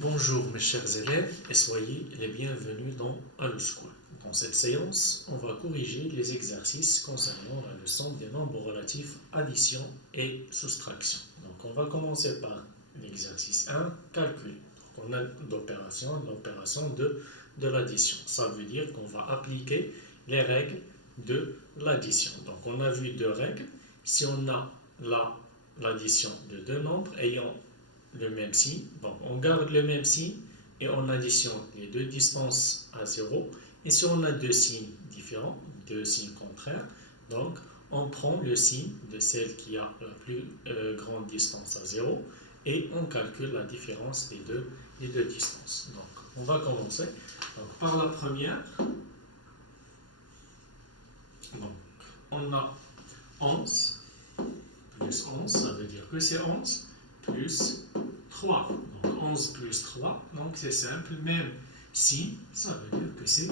Bonjour mes chers élèves et soyez les bienvenus dans AluSchool. Dans cette séance, on va corriger les exercices concernant la leçon des nombres relatifs addition et soustraction. Donc on va commencer par l'exercice 1, calcul. Donc on a l'opération de l'addition. Ça veut dire qu'on va appliquer les règles de l'addition. Donc on a vu deux règles. Si on a l'addition de deux nombres ayant le même signe, donc on garde le même signe et on additionne les deux distances à 0. Et si on a deux signes différents, deux signes contraires, donc on prend le signe de celle qui a la plus grande distance à 0 et on calcule la différence des deux distances. Donc on va commencer par la première. Donc on a 11 plus 11, ça veut dire que c'est 11 plus 3. Donc 11 plus 3, donc c'est simple, même si ça veut dire que c'est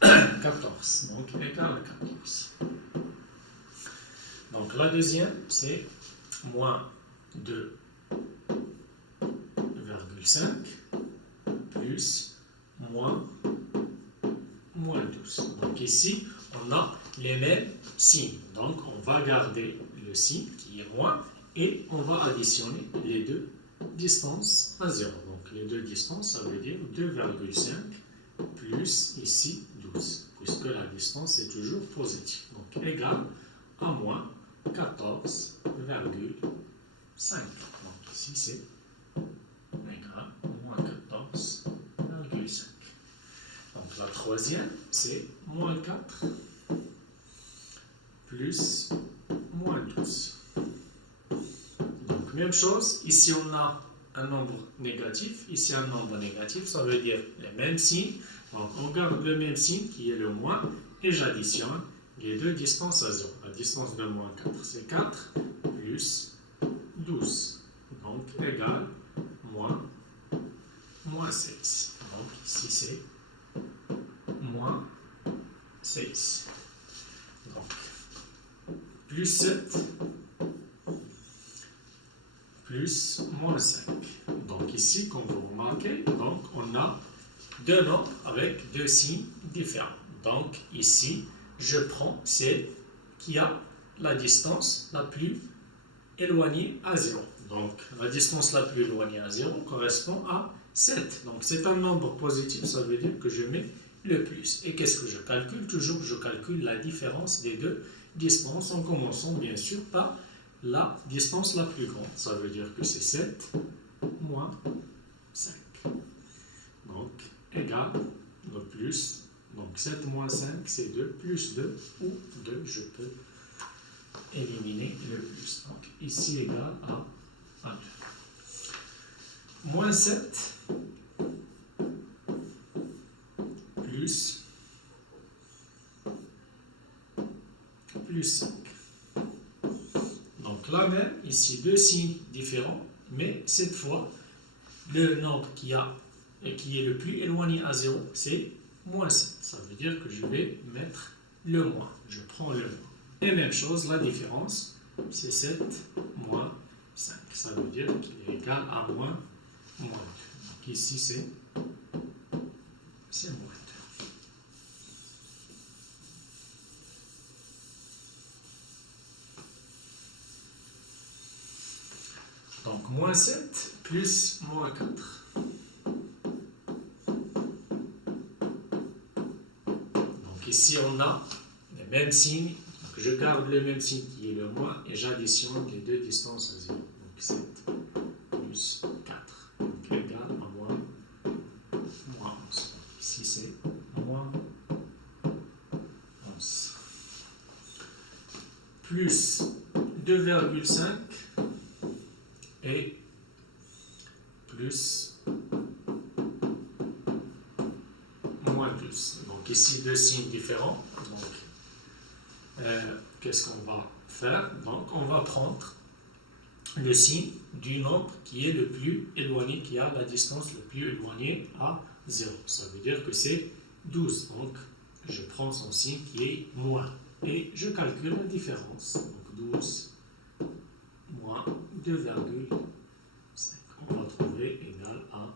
14, donc égal à 14. Donc la deuxième, c'est moins 2,5 plus moins 12. Donc ici, on a les mêmes signes. Donc on va garder le signe qui est moins et on va additionner les deux distances à 0. Donc les deux distances, ça veut dire 2,5 plus ici 12, puisque la distance est toujours positive. Donc égal à moins 14,5. Donc ici c'est égal à moins 14,5. Donc la troisième, c'est moins 4 plus moins 12. Donc même chose, ici on a un nombre négatif, ici un nombre négatif, ça veut dire les mêmes signes. Donc on garde le même signe qui est le moins et j'additionne les deux distances à 0. La distance de moins 4, c'est 4 plus 12. Donc égal moins 16. Donc ici c'est moins 16. Donc plus 7 plus moins 5. Donc ici, comme vous remarquez, donc on a deux nombres avec deux signes différents. Donc ici, je prends celle qui a la distance la plus éloignée à 0. Donc la distance la plus éloignée à 0 correspond à 7. Donc c'est un nombre positif, ça veut dire que je mets le plus. Et qu'est-ce que je calcule? Toujours, je calcule la différence des deux distances en commençant bien sûr par la distance la plus grande. Ça veut dire que c'est 7 moins 5. Donc, égal le plus. Donc, 7 moins 5, c'est 2 plus 2 ou 2. Je peux éliminer le plus. Donc, ici égal à 2. Moins 7 plus 5. Donc là même, ici deux signes différents, mais cette fois, le nombre qui est le plus éloigné à 0, c'est moins 7. Ça veut dire que je vais mettre le moins. Je prends le moins. Et même chose, la différence, c'est 7 moins 5. Ça veut dire qu'il est égal à moins 2. Donc ici, c'est moins 2. Donc, moins 7 plus moins 4. Donc, ici, on a les mêmes signes. Donc, je garde le même signe qui est le moins et j'additionne les deux distances à 0. Donc, 7 plus 4. Donc, égal à moins 11. Ici, c'est moins 11. Plus 2,5. Et plus moins 12. Donc ici, deux signes différents. Donc, qu'est-ce qu'on va faire? Donc, on va prendre le signe du nombre qui est le plus éloigné, qui a la distance le plus éloignée à 0. Ça veut dire que c'est 12. Donc, je prends son signe qui est moins. Et je calcule la différence. Donc, 12 moins 2,5. On va trouver égal à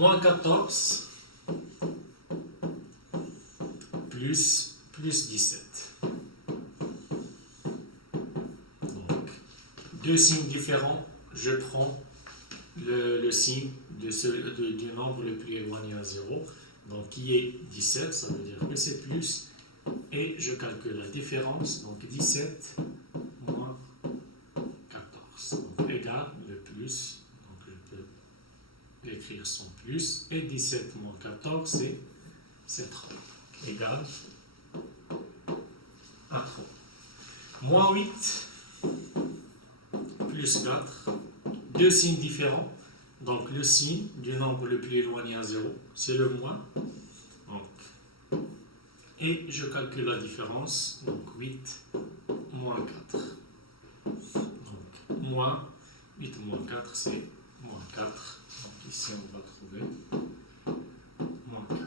moins 14 plus 17. Donc, deux signes différents, je prends le signe du nombre le plus éloigné à 0, donc qui est 17, ça veut dire que c'est plus, et je calcule la différence, donc 17 moins 14, donc égal le plus, donc je peux écrire son plus, et 17 moins 14, c'est 3, égal à 3. Moins 8 plus 4, deux signes différents, donc le signe du nombre le plus éloigné à 0, c'est le moins, donc, et je calcule la différence, donc 8 moins 4. Donc, moins 8 moins 4, c'est moins 4. Donc ici, on va trouver moins 4.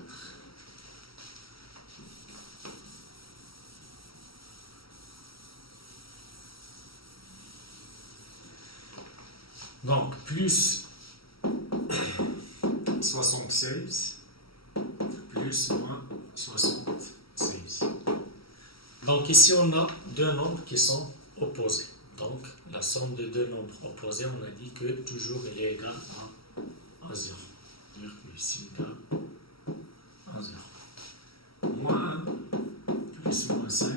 Donc, plus 76, plus moins 76. Donc ici, on a deux nombres qui sont opposés. Donc, la somme de deux nombres opposés, on a dit que toujours elle est égale à 0. C'est-à-dire que ici, égale à 0. Moins 1 plus moins 5.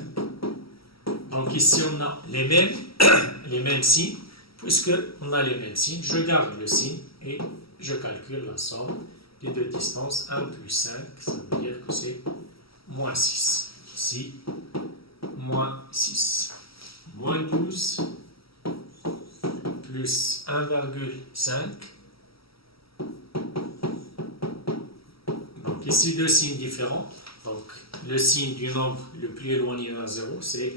Donc ici, on a les mêmes signes. Puisqu'on a les mêmes signes, je garde le signe et je calcule la somme des deux distances. 1 plus 5, ça veut dire que c'est moins 6. Ici, moins 6. Moins 12 plus 1,5. Donc ici, deux signes différents. Donc le signe du nombre le plus éloigné à 0, c'est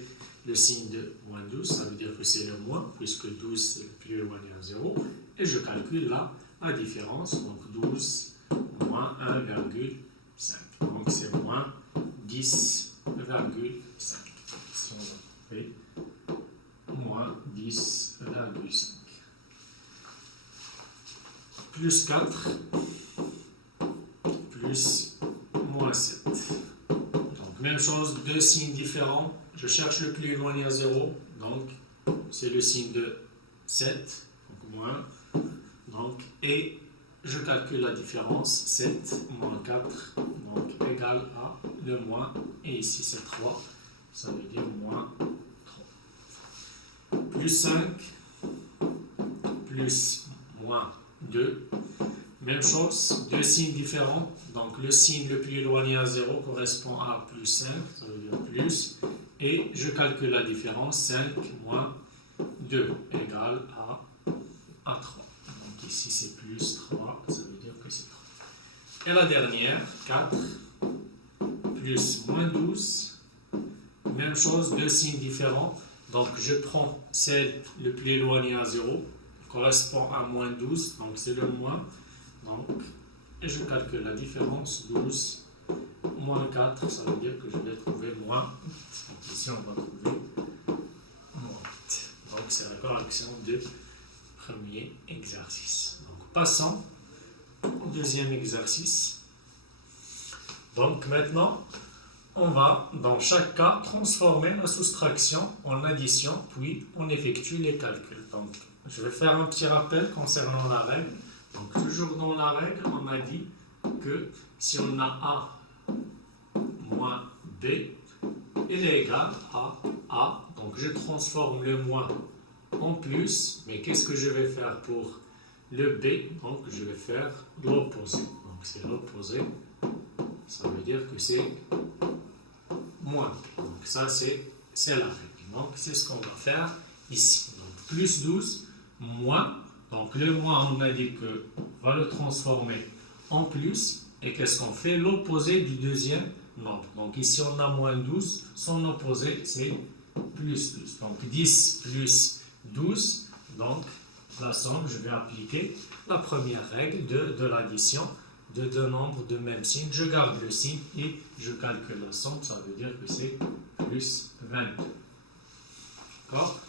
le signe de moins 12, ça veut dire que c'est le moins, puisque 12 c'est le plus éloigné à 0, et je calcule là la différence, donc 12 moins 1,5, donc c'est moins 10,5. Si on fait moins 10,5. Plus 4, plus moins 7. Donc même chose, deux signes différents. Je cherche le plus éloigné à 0, donc c'est le signe de 7, donc moins, donc, et je calcule la différence, 7 moins 4, donc égal à le moins, et ici c'est 3, ça veut dire moins 3. Plus 5, plus moins 2, même chose, deux signes différents, donc le signe le plus éloigné à 0 correspond à plus 5, ça veut dire plus, et je calcule la différence, 5 moins 2 égale à 3. Donc ici c'est plus 3, ça veut dire que c'est 3. Et la dernière, 4 plus moins 12, même chose, deux signes différents. Donc je prends celle le plus éloigné à 0, correspond à moins 12, donc c'est le moins. Donc, et je calcule la différence, 12 moins 4, ça veut dire que je vais trouver moins 8. Donc ici, on va trouver moins 8. Donc, c'est la correction du premier exercice. Donc, passons au deuxième exercice. Donc, maintenant, on va, dans chaque cas, transformer la soustraction en addition, puis on effectue les calculs. Donc, je vais faire un petit rappel concernant la règle. Donc, toujours dans la règle, on a dit que si on a A moins B, il est égal à A. Donc, je transforme le moins en plus. Mais qu'est-ce que je vais faire pour le B? Donc, je vais faire l'opposé. Donc, c'est l'opposé. Ça veut dire que c'est moins B. Donc, ça, c'est la règle. Donc, c'est ce qu'on va faire ici. Donc, plus 12, moins. Donc, le moins, on a dit qu'on va le transformer en plus. Et qu'est-ce qu'on fait? L'opposé du deuxième nombre. Donc, ici, on a moins 12. Son opposé, c'est plus 12. Donc, 10 plus 12. Donc, la somme, je vais appliquer la première règle de l'addition de deux nombres de même signe. Je garde le signe et je calcule la somme. Ça veut dire que c'est plus 22. D'accord?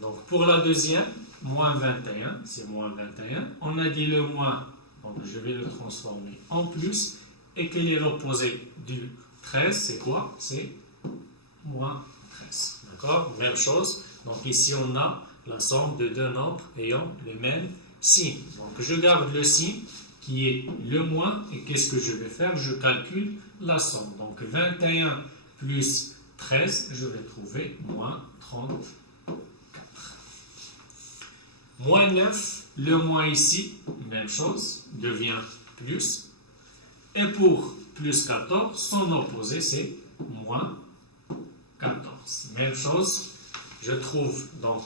Donc, pour la deuxième, moins 21, c'est moins 21. On a dit le moins Donc, je vais le transformer en plus. Et quel est l'opposé du 13? C'est quoi? C'est moins 13. D'accord? Même chose. Donc, ici, on a la somme de deux nombres ayant le même signe. Donc, je garde le signe qui est le moins. Et qu'est-ce que je vais faire? Je calcule la somme. Donc, 21 plus 13, je vais trouver moins 34. Moins 9, le moins ici, même chose, devient plus. Et pour plus 14, son opposé, c'est moins 14. Même chose, je trouve donc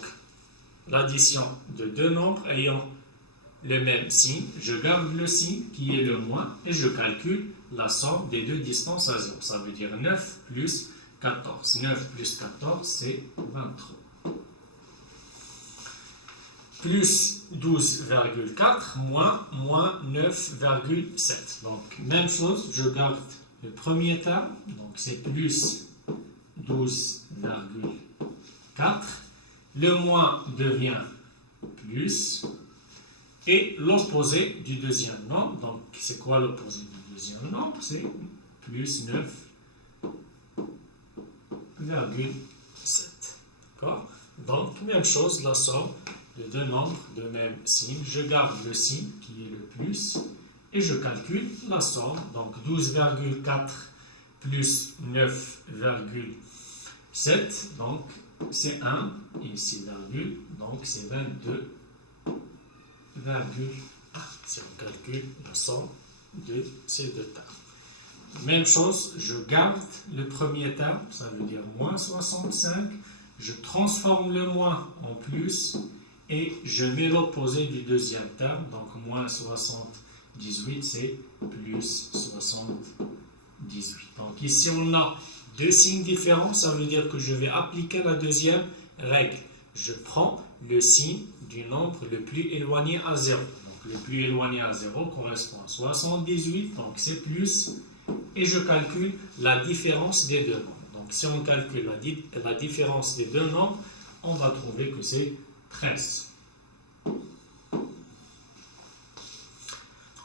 l'addition de deux nombres ayant le même signe. Je garde le signe qui est le moins et je calcule la somme des deux distances à 0. Ça veut dire 9 plus 14. 9 plus 14, c'est 23. Plus 12,4 moins 9,7. Donc, même chose, je garde le premier terme. Donc, c'est plus 12,4. Le moins devient plus. Et l'opposé du deuxième nombre, donc c'est quoi l'opposé du deuxième nombre? C'est plus 9,7. D'accord? Donc, même chose, la somme de deux nombres de même signe. Je garde le signe qui est le plus et je calcule la somme. Donc, 12,4 plus 9,7. Donc, c'est 1 et ici virgule. Donc, c'est 22,1 si on calcule la somme de ces deux termes. Même chose, je garde le premier terme, ça veut dire moins 65, je transforme le moins en plus et je mets l'opposé du deuxième terme, donc moins 78, c'est plus 78. Donc ici on a deux signes différents, ça veut dire que je vais appliquer la deuxième règle. Je prends le signe du nombre le plus éloigné à 0. Donc le plus éloigné à 0 correspond à 78, donc c'est plus, et je calcule la différence des deux nombres. Donc si on calcule la différence des deux nombres, on va trouver que c'est 13.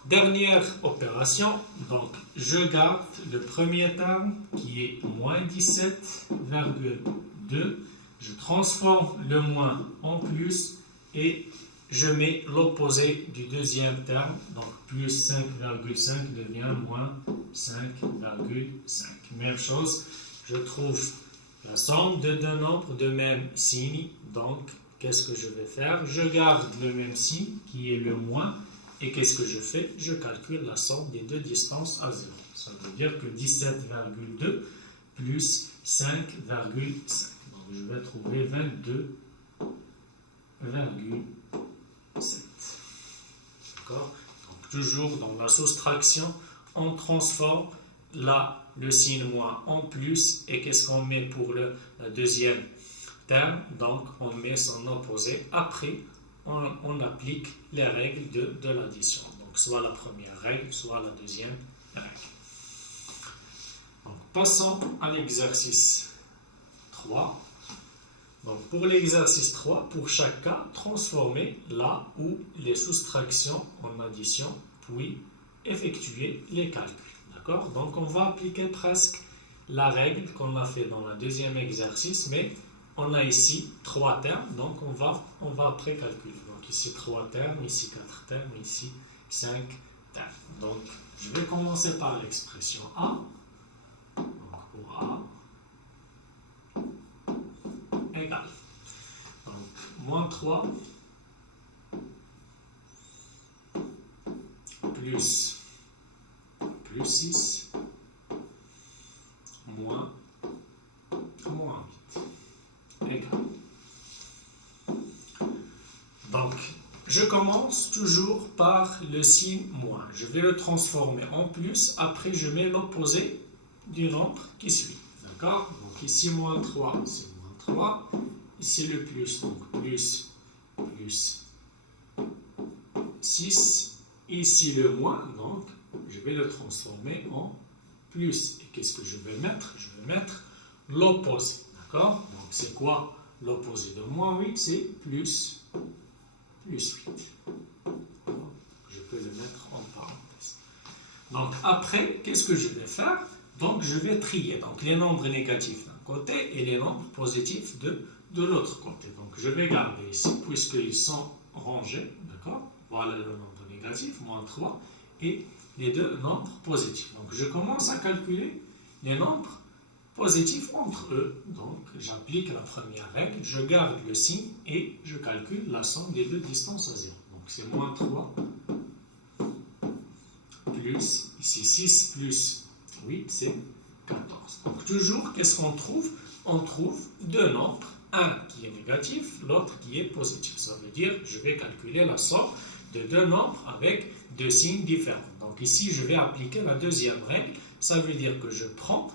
Dernière opération, donc je garde le premier terme qui est moins 17,2. Je transforme le moins en plus et je mets l'opposé du deuxième terme, donc plus 5,5 devient moins 5,5. Même chose, je trouve la somme de deux nombres de même signe, donc qu'est-ce que je vais faire? Je garde le même signe qui est le moins et qu'est-ce que je fais? Je calcule la somme des deux distances à 0. Ça veut dire que 17,2 plus 5,5. Je vais trouver 22,7. D'accord? Donc, toujours dans la soustraction, on transforme le signe moins en plus. Et qu'est-ce qu'on met pour le deuxième terme? Donc, on met son opposé. Après, on applique les règles de l'addition. Donc, soit la première règle, soit la deuxième règle. Donc, passons à l'exercice 3. Donc, pour l'exercice 3, pour chaque cas, transformer là où les soustractions en addition, puis effectuer les calculs. D'accord? Donc, on va appliquer presque la règle qu'on a fait dans le deuxième exercice, mais on a ici 3 termes, donc on va après calculer. Donc, ici 3 termes, ici 4 termes, ici 5 termes. Donc, je vais commencer par l'expression A. Donc, pour A, égale. Donc, moins 3 plus 6 moins 8 égale. Donc, je commence toujours par le signe moins. Je vais le transformer en plus. Après, je mets l'opposé du nombre qui suit. D'accord? Donc, ici, moins 3, c'est moins 3. Ici, le plus, donc plus 6. Ici, le moins, donc, je vais le transformer en plus. Et qu'est-ce que je vais mettre? Je vais mettre l'opposé. D'accord? Donc, c'est quoi l'opposé de moins 8? C'est plus 8. je peux le mettre en parenthèse. Donc après, qu'est-ce que je vais faire? Donc je vais trier donc, les nombres négatifs d'un côté et les nombres positifs de l'autre côté. Donc je vais garder ici, puisqu'ils sont rangés, d'accord? Voilà le nombre négatif, moins 3, et les deux nombres positifs. Donc je commence à calculer les nombres positifs entre eux. Donc j'applique la première règle, je garde le signe et je calcule la somme des deux distances à 0. Donc c'est moins 3 plus, ici 6 plus 8, c'est 14. Donc toujours, qu'est-ce qu'on trouve? On trouve deux nombres, un qui est négatif, l'autre qui est positif. Ça veut dire que je vais calculer la somme de deux nombres avec deux signes différents. Donc ici, je vais appliquer la deuxième règle. Ça veut dire que je prends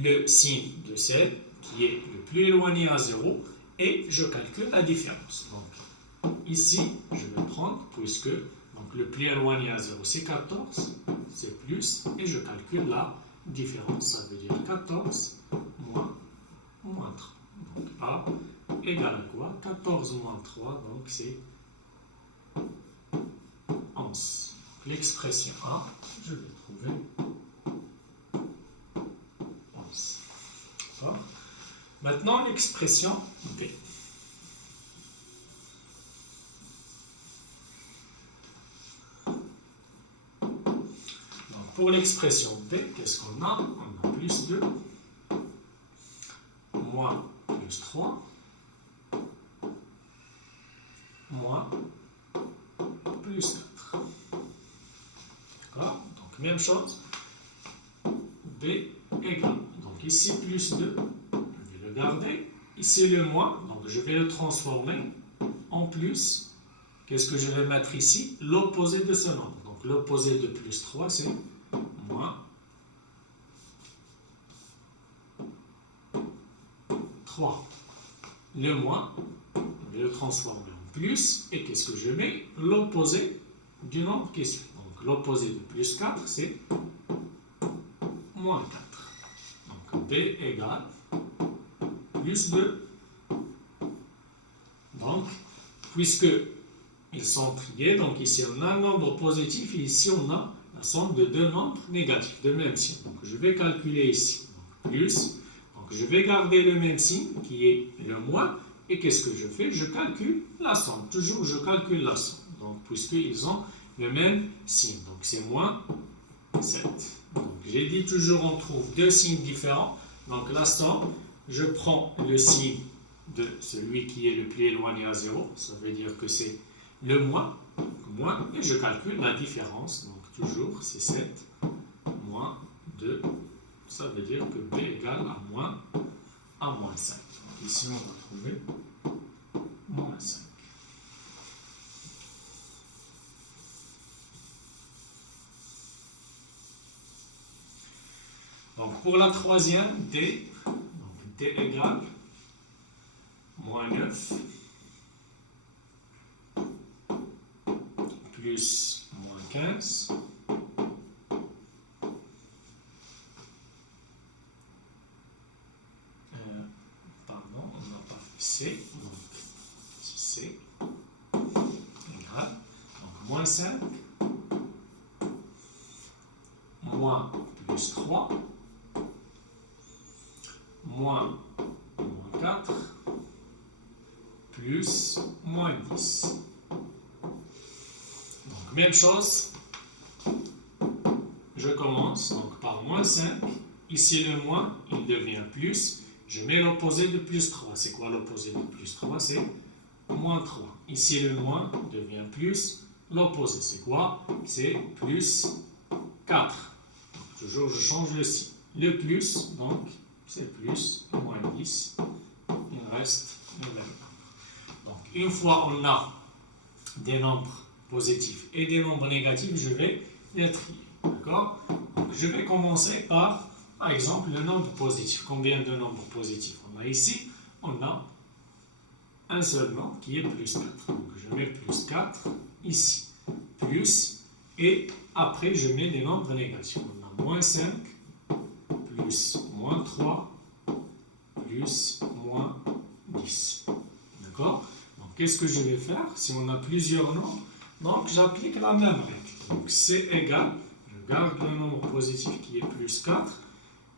le signe de celle qui est le plus éloigné à 0 et je calcule la différence. Donc ici, je vais prendre, puisque donc, le plus éloigné à 0 c'est 14, c'est plus, et je calcule la différence. Ça veut dire 14 moins 3. Donc A égale à quoi? 14 moins 3, donc c'est 11. L'expression A, je vais trouver 11. D'accord? Maintenant, l'expression B. Donc, pour l'expression B, qu'est-ce qu'on a? On a plus 2, moins plus 3, moins plus 4. D'accord? Donc, même chose. B égale. Donc, ici, plus 2, je vais le garder. Ici, le moins, donc je vais le transformer en plus. Qu'est-ce que je vais mettre ici? L'opposé de ce nombre. Donc, l'opposé de plus 3, c'est moins 3. Le moins, je vais le transformer en plus. Et qu'est-ce que je mets? L'opposé du nombre qui suit. Donc, l'opposé de plus 4, c'est moins 4. Donc, B égale plus 2. Donc, puisque ils sont triés, donc ici on a un nombre positif et ici on a la somme de deux nombres négatifs, de même signe. Donc, je vais calculer ici. Donc, plus. Donc, je vais garder le même signe qui est le moins. Et qu'est-ce que je fais? Je calcule la somme. Toujours, je calcule la somme. Donc, puisqu'ils ont le même signe. Donc, c'est moins 7. Donc, j'ai dit toujours, on trouve deux signes différents. Donc, la somme, je prends le signe de celui qui est le plus éloigné à 0. Ça veut dire que c'est le moins. Moins, et je calcule la différence. Donc, toujours, c'est 7 moins 2. Ça veut dire que B égale à moins 5. Donc, ici, on va trouver moins 5. Donc, pour la troisième, D, donc D égale moins 9 plus moins 15 pardon, on n'a pas fait C, donc C égale donc moins 5 moins plus 3 moins 4 plus moins 10. Donc, même chose, je commence donc par moins 5. Ici, le moins, il devient plus. Je mets l'opposé de plus 3. C'est quoi l'opposé de plus 3? C'est moins 3. Ici, le moins devient plus. L'opposé, c'est quoi? C'est plus 4. Donc, toujours, je change le signe. Le plus, donc, c'est plus, moins 10. Il reste le même nombre. Donc, une fois on a des nombres positifs et des nombres négatifs, je vais les trier. D'accord? Donc, je vais commencer par exemple, le nombre positif. Combien de nombres positifs on a ici? On a un seul nombre qui est plus 4. Donc, je mets plus 4 ici. Plus, et après, je mets des nombres négatifs. On a moins 5, plus moins 3, plus moins 10. D'accord? Donc, qu'est-ce que je vais faire? Si on a plusieurs nombres, Donc, j'applique la même règle. Donc, c'est égal, je garde le nombre positif qui est plus 4,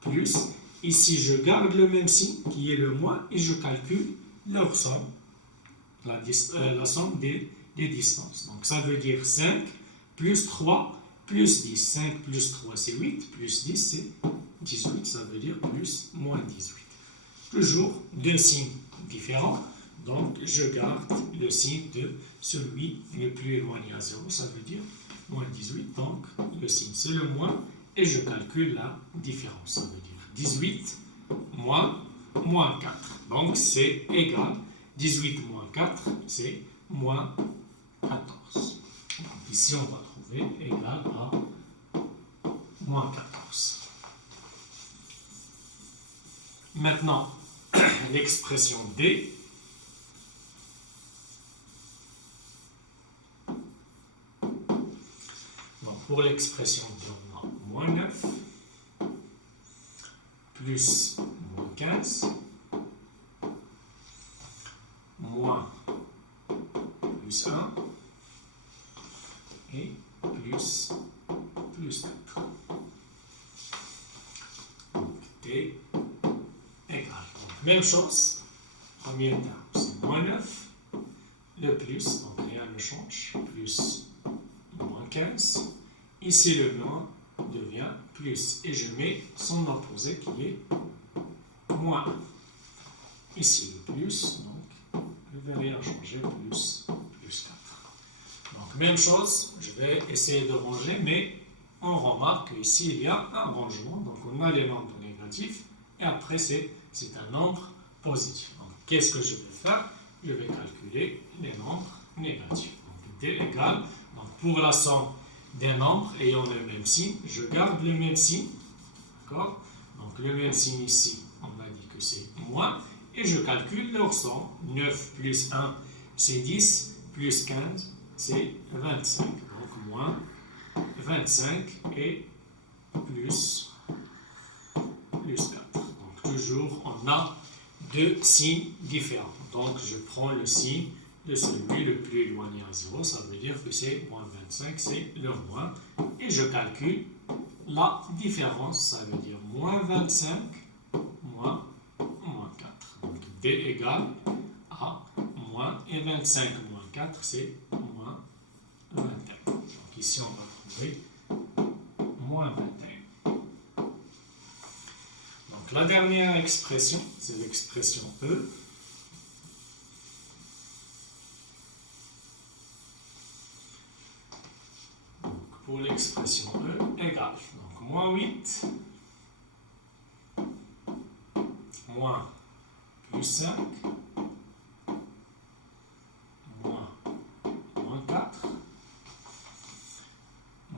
plus, ici, je garde le même signe qui est le moins et je calcule leur somme, la somme des distances. Donc, ça veut dire 5 plus 3 plus 10. 5 plus 3, c'est 8, plus 10, c'est 18. Ça veut dire plus moins 18. Toujours deux signes différents. Donc, je garde le signe de celui le plus éloigné à 0. Ça veut dire moins 18. Donc, le signe, c'est le moins. Et je calcule la différence. Ça veut dire 18 moins 4. Donc, c'est égal. 18 moins 4, c'est moins 14. Donc, ici, on va trouver égal à moins 14. Maintenant, l'expression D. Donc, pour l'expression D, on a moins 9, plus moins 15, moins plus 1 et plus 4. Donc, D égale. Donc, même chose, premier terme, c'est moins 9, le plus, donc rien ne change, plus moins 15. Ici, le moins devient plus. Et je mets son opposé qui est moins 1. Ici, le plus, donc je ne vais rien changer, plus 4. Donc, même chose, je vais essayer de ranger, mais on remarque qu'ici, il y a un rangement. Donc, on a les nombres négatifs, et après, c'est un nombre positif. Donc, qu'est-ce que je vais faire? Je vais calculer les nombres négatifs. Donc, D égale, donc pour la somme des nombres ayant le même signe, je garde le même signe. D'accord? Donc, le même signe ici, on a dit que c'est moins. Et je calcule leur somme. 9 plus 1, c'est 10. Plus 15, c'est 25. Donc, moins 25 et plus 4. Donc, toujours, on a deux signes différents. Donc, je prends le signe de celui le plus éloigné à 0. Ça veut dire que c'est moins 25, c'est le moins. Et je calcule la différence. Ça veut dire moins 25, moins 4. Donc, D égale à moins, et 25 moins 4, c'est moins 21. Donc, ici, on va trouver moins 21. Donc, la dernière expression, c'est l'expression E. Donc, pour l'expression E égale, donc moins 8, moins plus 5, moins 4,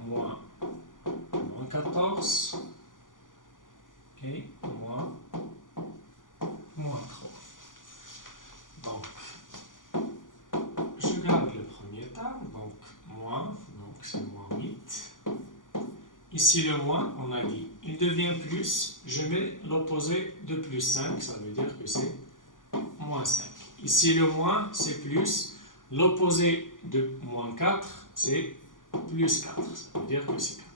moins 14, et moins 3. Donc, je garde le premier terme, donc moins, donc c'est moins 8. Ici le moins, on a dit, il devient plus, je mets l'opposé de plus 5, ça veut dire que c'est moins 5. Ici le moins, c'est plus, l'opposé de moins 4, c'est plus 4, ça veut dire que c'est 4.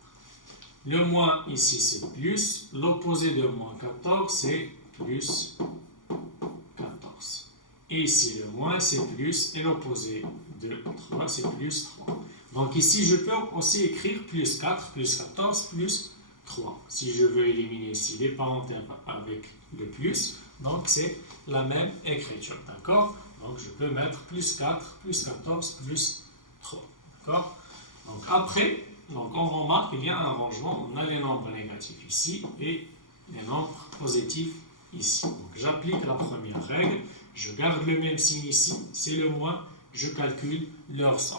Le moins ici, c'est plus. L'opposé de moins 14, c'est plus 14. Et ici, le moins, c'est plus. Et l'opposé de 3, c'est plus 3. Donc ici, je peux aussi écrire plus 4, plus 14, plus 3. Si je veux éliminer ici les parenthèses avec le plus, donc c'est la même écriture. D'accord? Donc je peux mettre plus 4, plus 14, plus 3. D'accord? Donc après, donc on remarque qu'il y a un rangement, on a les nombres négatifs ici et les nombres positifs ici. Donc j'applique la première règle, je garde le même signe ici, c'est le moins, je calcule leur somme.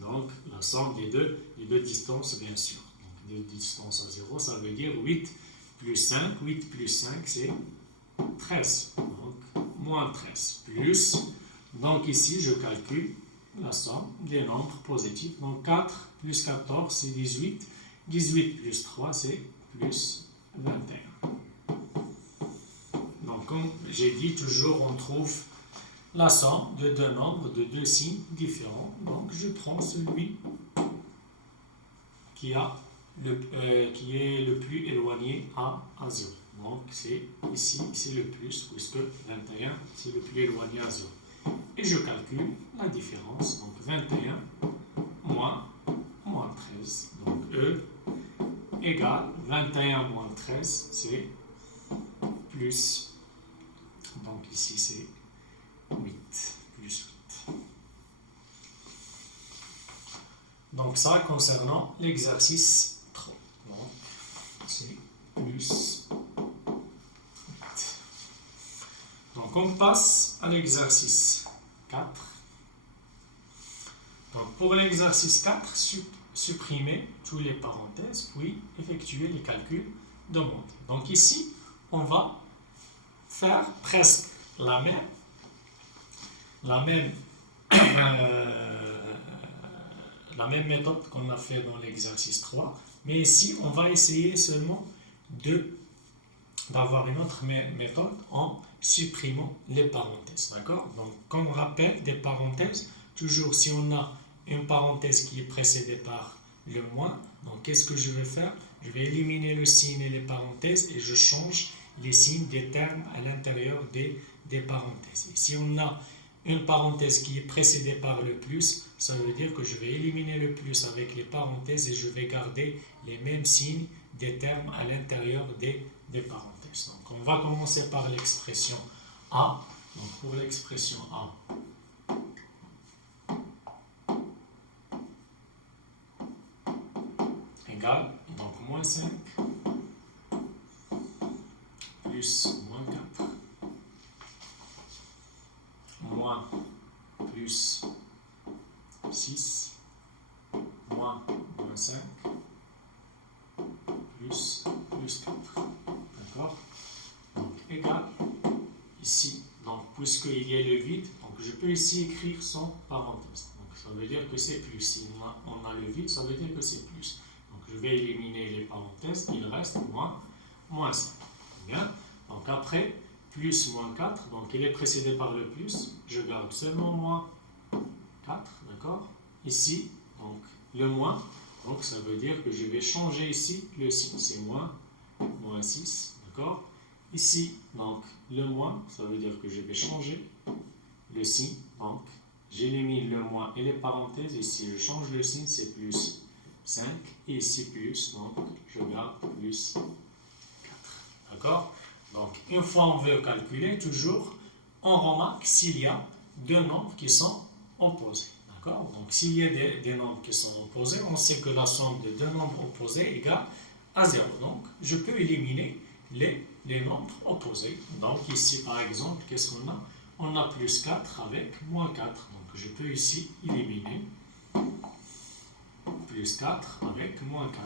Donc la somme des deux distances bien sûr. Donc des distances à 0, ça veut dire 8 plus 5, 8 plus 5 c'est 13, donc moins 13, plus, donc ici je calcule la somme des nombres positifs. Donc 4 plus 14, c'est 18. 18 plus 3, c'est plus 21. Donc comme j'ai dit, toujours on trouve la somme de deux nombres de deux signes différents. Donc, je prends celui qui est le plus éloigné à 0. Donc, c'est ici, c'est le plus, puisque 21, c'est le plus éloigné à 0. Et je calcule la différence. Donc, 21 moins 13. Donc, E égale 21 moins 13, c'est plus. Donc, ici, c'est 8, plus 8. Donc, ça concernant l'exercice 3. Donc, c'est plus 8. Donc, on passe à l'exercice 4. Donc, pour l'exercice 4, supprimer toutes les parenthèses, puis effectuer les calculs de montée. Donc, ici, on va faire presque la même méthode qu'on a fait dans l'exercice 3, mais ici, on va essayer seulement d'avoir une autre méthode en supprimant les parenthèses. D'accord? Donc, comme on rappelle, des parenthèses, toujours si on a une parenthèse qui est précédée par le moins, donc qu'est-ce que je vais faire? Je vais éliminer le signe et les parenthèses et je change les signes des termes à l'intérieur des parenthèses. Et si on a une parenthèse qui est précédée par le plus, ça veut dire que je vais éliminer le plus avec les parenthèses et je vais garder les mêmes signes des termes à l'intérieur des parenthèses. Donc on va commencer par l'expression A. Donc pour l'expression A, égale, donc moins 5 plus moins 4 moins plus 6 moins 5 plus 4. D'accord? Donc égal ici. Donc puisqu'il y a le vide, donc je peux ici écrire sans parenthèse. Donc ça veut dire que c'est plus. Si on a le vide, ça veut dire que c'est plus. Donc je vais éliminer les parenthèses, il reste moins 5. Bien. Donc après, plus moins 4, donc il est précédé par le plus, je garde seulement moins 4, d'accord? Ici, donc le moins, donc ça veut dire que je vais changer ici le signe, c'est moins 6, d'accord? Ici, donc le moins, ça veut dire que je vais changer le signe, donc j'élimine le moins et les parenthèses, ici je change le signe, c'est plus 5, et ici plus, donc je garde plus 4, d'accord? Donc, une fois on veut calculer, toujours, on remarque s'il y a deux nombres qui sont opposés. D'accord? Donc, s'il y a des nombres qui sont opposés, on sait que la somme de deux nombres opposés égale à 0. Donc, je peux éliminer les nombres opposés. Donc, ici, par exemple, qu'est-ce qu'on a? On a plus 4 avec moins 4. Donc, je peux ici éliminer plus 4 avec moins 4.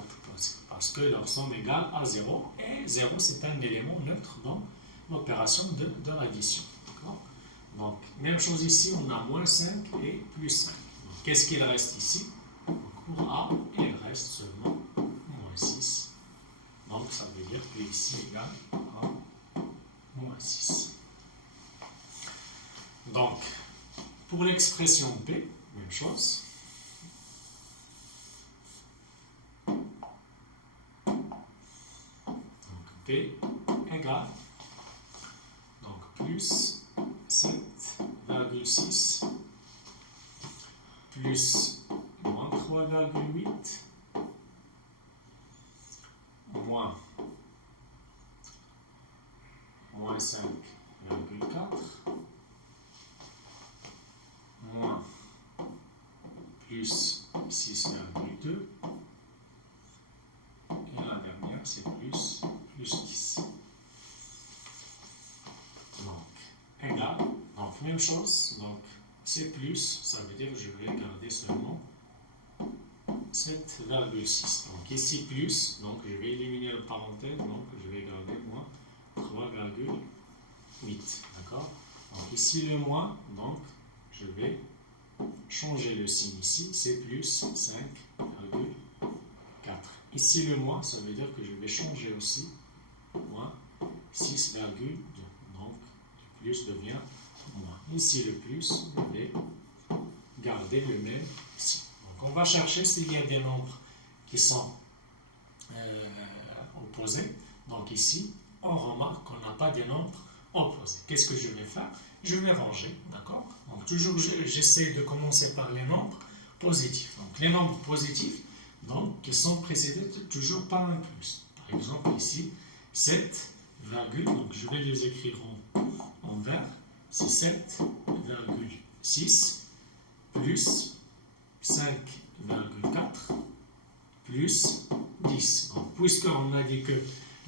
Parce que leur somme égale à 0. Et 0, c'est un élément neutre dans l'opération de l'addition. Donc, même chose ici, on a moins 5 et plus 5. Qu'est-ce qu'il reste ici? Pour A, il reste seulement moins 6. Donc, ça veut dire que ici égale à moins 6. Donc, pour l'expression B, même chose. P égale, donc plus 7,6 plus moins 3,8 moins 5,4 moins plus 6,2 et la dernière c'est plus 10. Donc, égal. Donc, même chose. Donc, c'est plus, ça veut dire que je vais garder seulement 7,6. Donc, ici plus, donc je vais éliminer la parenthèse, donc je vais garder moins 3,8. D'accord? Donc, ici le moins, donc je vais changer le signe ici, c'est plus 5,4. Ici le moins, ça veut dire que je vais changer aussi moins 6,2. Donc, le plus devient moins. Ici le plus, je vais garder le même signe. Donc on va chercher s'il y a des nombres qui sont opposés. Donc ici, on remarque qu'on n'a pas des nombres opposés. Qu'est-ce que je vais faire? Je vais ranger, d'accord? Donc toujours, j'essaie de commencer par les nombres positifs. Donc les nombres positifs, donc, qui sont précédés toujours par un plus. Par exemple ici, 7, donc je vais les écrire en vert. C'est 7,6 plus 5,4 plus 10. Donc, puisqu'on a dit que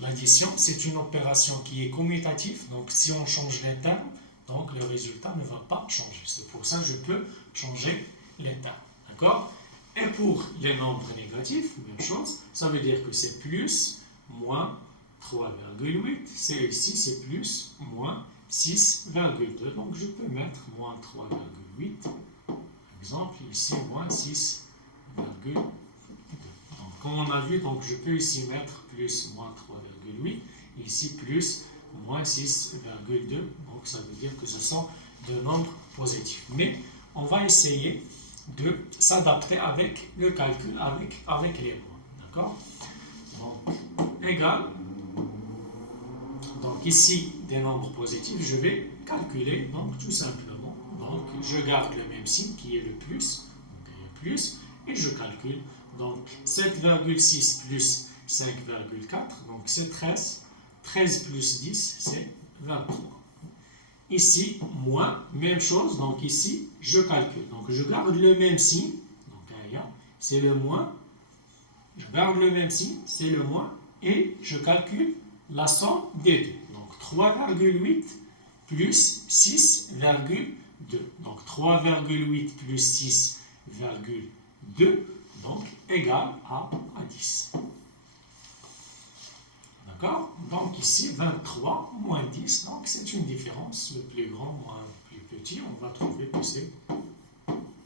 l'addition, c'est une opération qui est commutative, donc si on change les termes, donc le résultat ne va pas changer. C'est pour ça que je peux changer les termes. D'accord? Et pour les nombres négatifs, même chose, ça veut dire que c'est plus, moins 3,8. C'est ici, c'est plus, moins 6,2. Donc je peux mettre moins 3,8. Par exemple, ici, moins 6,2. Donc comme on a vu, donc je peux ici mettre plus, moins 3,8. Ici, plus, moins 6,2. Donc ça veut dire que ce sont deux nombres positifs. Mais on va essayer de s'adapter avec le calcul, avec les points. D'accord? Donc, égal. Donc, ici, des nombres positifs, je vais calculer, donc, tout simplement. Donc, je garde le même signe qui est le plus, donc, le plus, et je calcule. Donc, 7,6 plus 5,4, donc c'est 13. 13 plus 10, c'est 23. Ici, moins, même chose, donc ici, je calcule. Donc, je garde le même signe, donc c'est le moins, je garde le même signe, c'est le moins, et je calcule la somme des deux. Donc, 3,8 plus 6,2. Donc, 3,8 plus 6,2, donc, égal à 10. D'accord? Donc ici, 23 moins 10, donc c'est une différence. Le plus grand moins le plus petit, on va trouver que c'est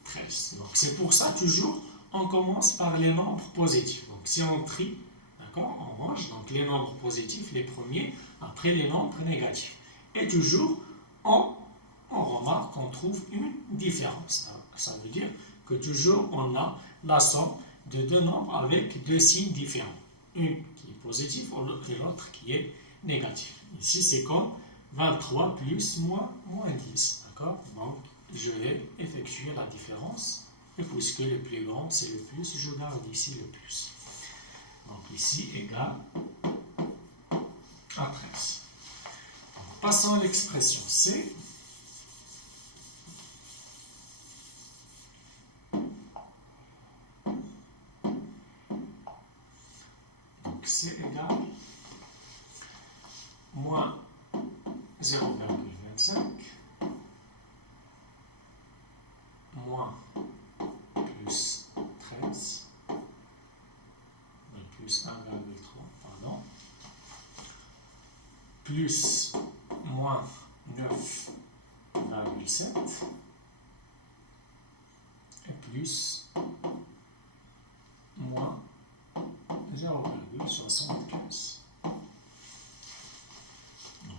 13. Donc c'est pour ça, toujours, on commence par les nombres positifs. Donc si on trie, d'accord, on range, donc les nombres positifs, les premiers, après les nombres négatifs. Et toujours, on remarque qu'on trouve une différence. Ça veut dire que toujours, on a la somme de deux nombres avec deux signes différents. Une qui est positive et l'autre qui est négatif. Ici, c'est comme 23 plus moins 10. D'accord? Donc, je vais effectuer la différence. Et puisque le plus grand, c'est le plus, je garde ici le plus. Donc, ici, égal à 13. Donc, passons à l'expression C. C'est égal moins 0,25 moins plus 13 plus 1,3 pardon plus moins 9,7 et plus moins 0,75.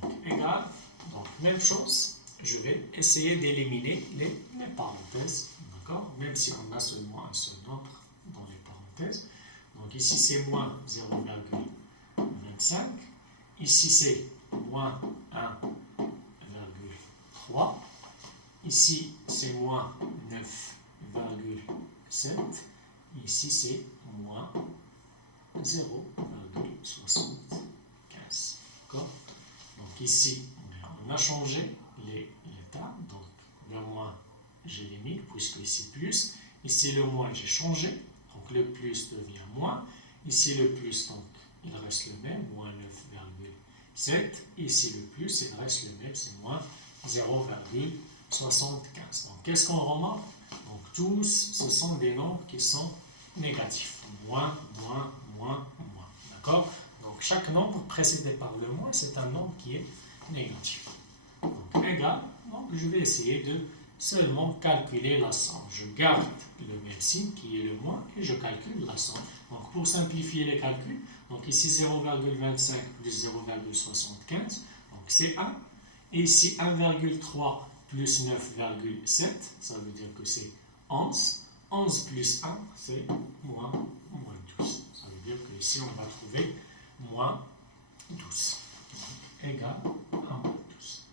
Donc, égal. Donc, même chose, je vais essayer d'éliminer les parenthèses. D'accord? Même si on a seulement un seul nombre dans les parenthèses. Donc, ici, c'est moins 0,25. Ici, c'est moins 1,3. Ici, c'est moins 9,7. Ici, c'est moins 0,75. D'accord? Donc ici, on a changé l'état. Donc le moins, j'élimine, puisque ici plus. Ici le moins, j'ai changé. Donc le plus devient moins. Ici le plus, donc il reste le même, moins 9,7. Ici le plus, il reste le même, c'est moins 0,75. Donc qu'est-ce qu'on remarque? Donc tous, ce sont des nombres qui sont négatifs. Moins, moins, moins, moins. D'accord? Donc chaque nombre précédé par le moins, c'est un nombre qui est négatif. Donc égal, donc je vais essayer de seulement calculer la somme. Je garde le même signe qui est le moins et je calcule la somme. Donc pour simplifier les calculs, donc ici 0,25 plus 0,75, donc c'est 1. Et ici 1,3 plus 9,7, ça veut dire que c'est 11. 11 plus 1, c'est moins 12. Ça veut dire que ici, on va trouver moins 12. Égal à moins 12.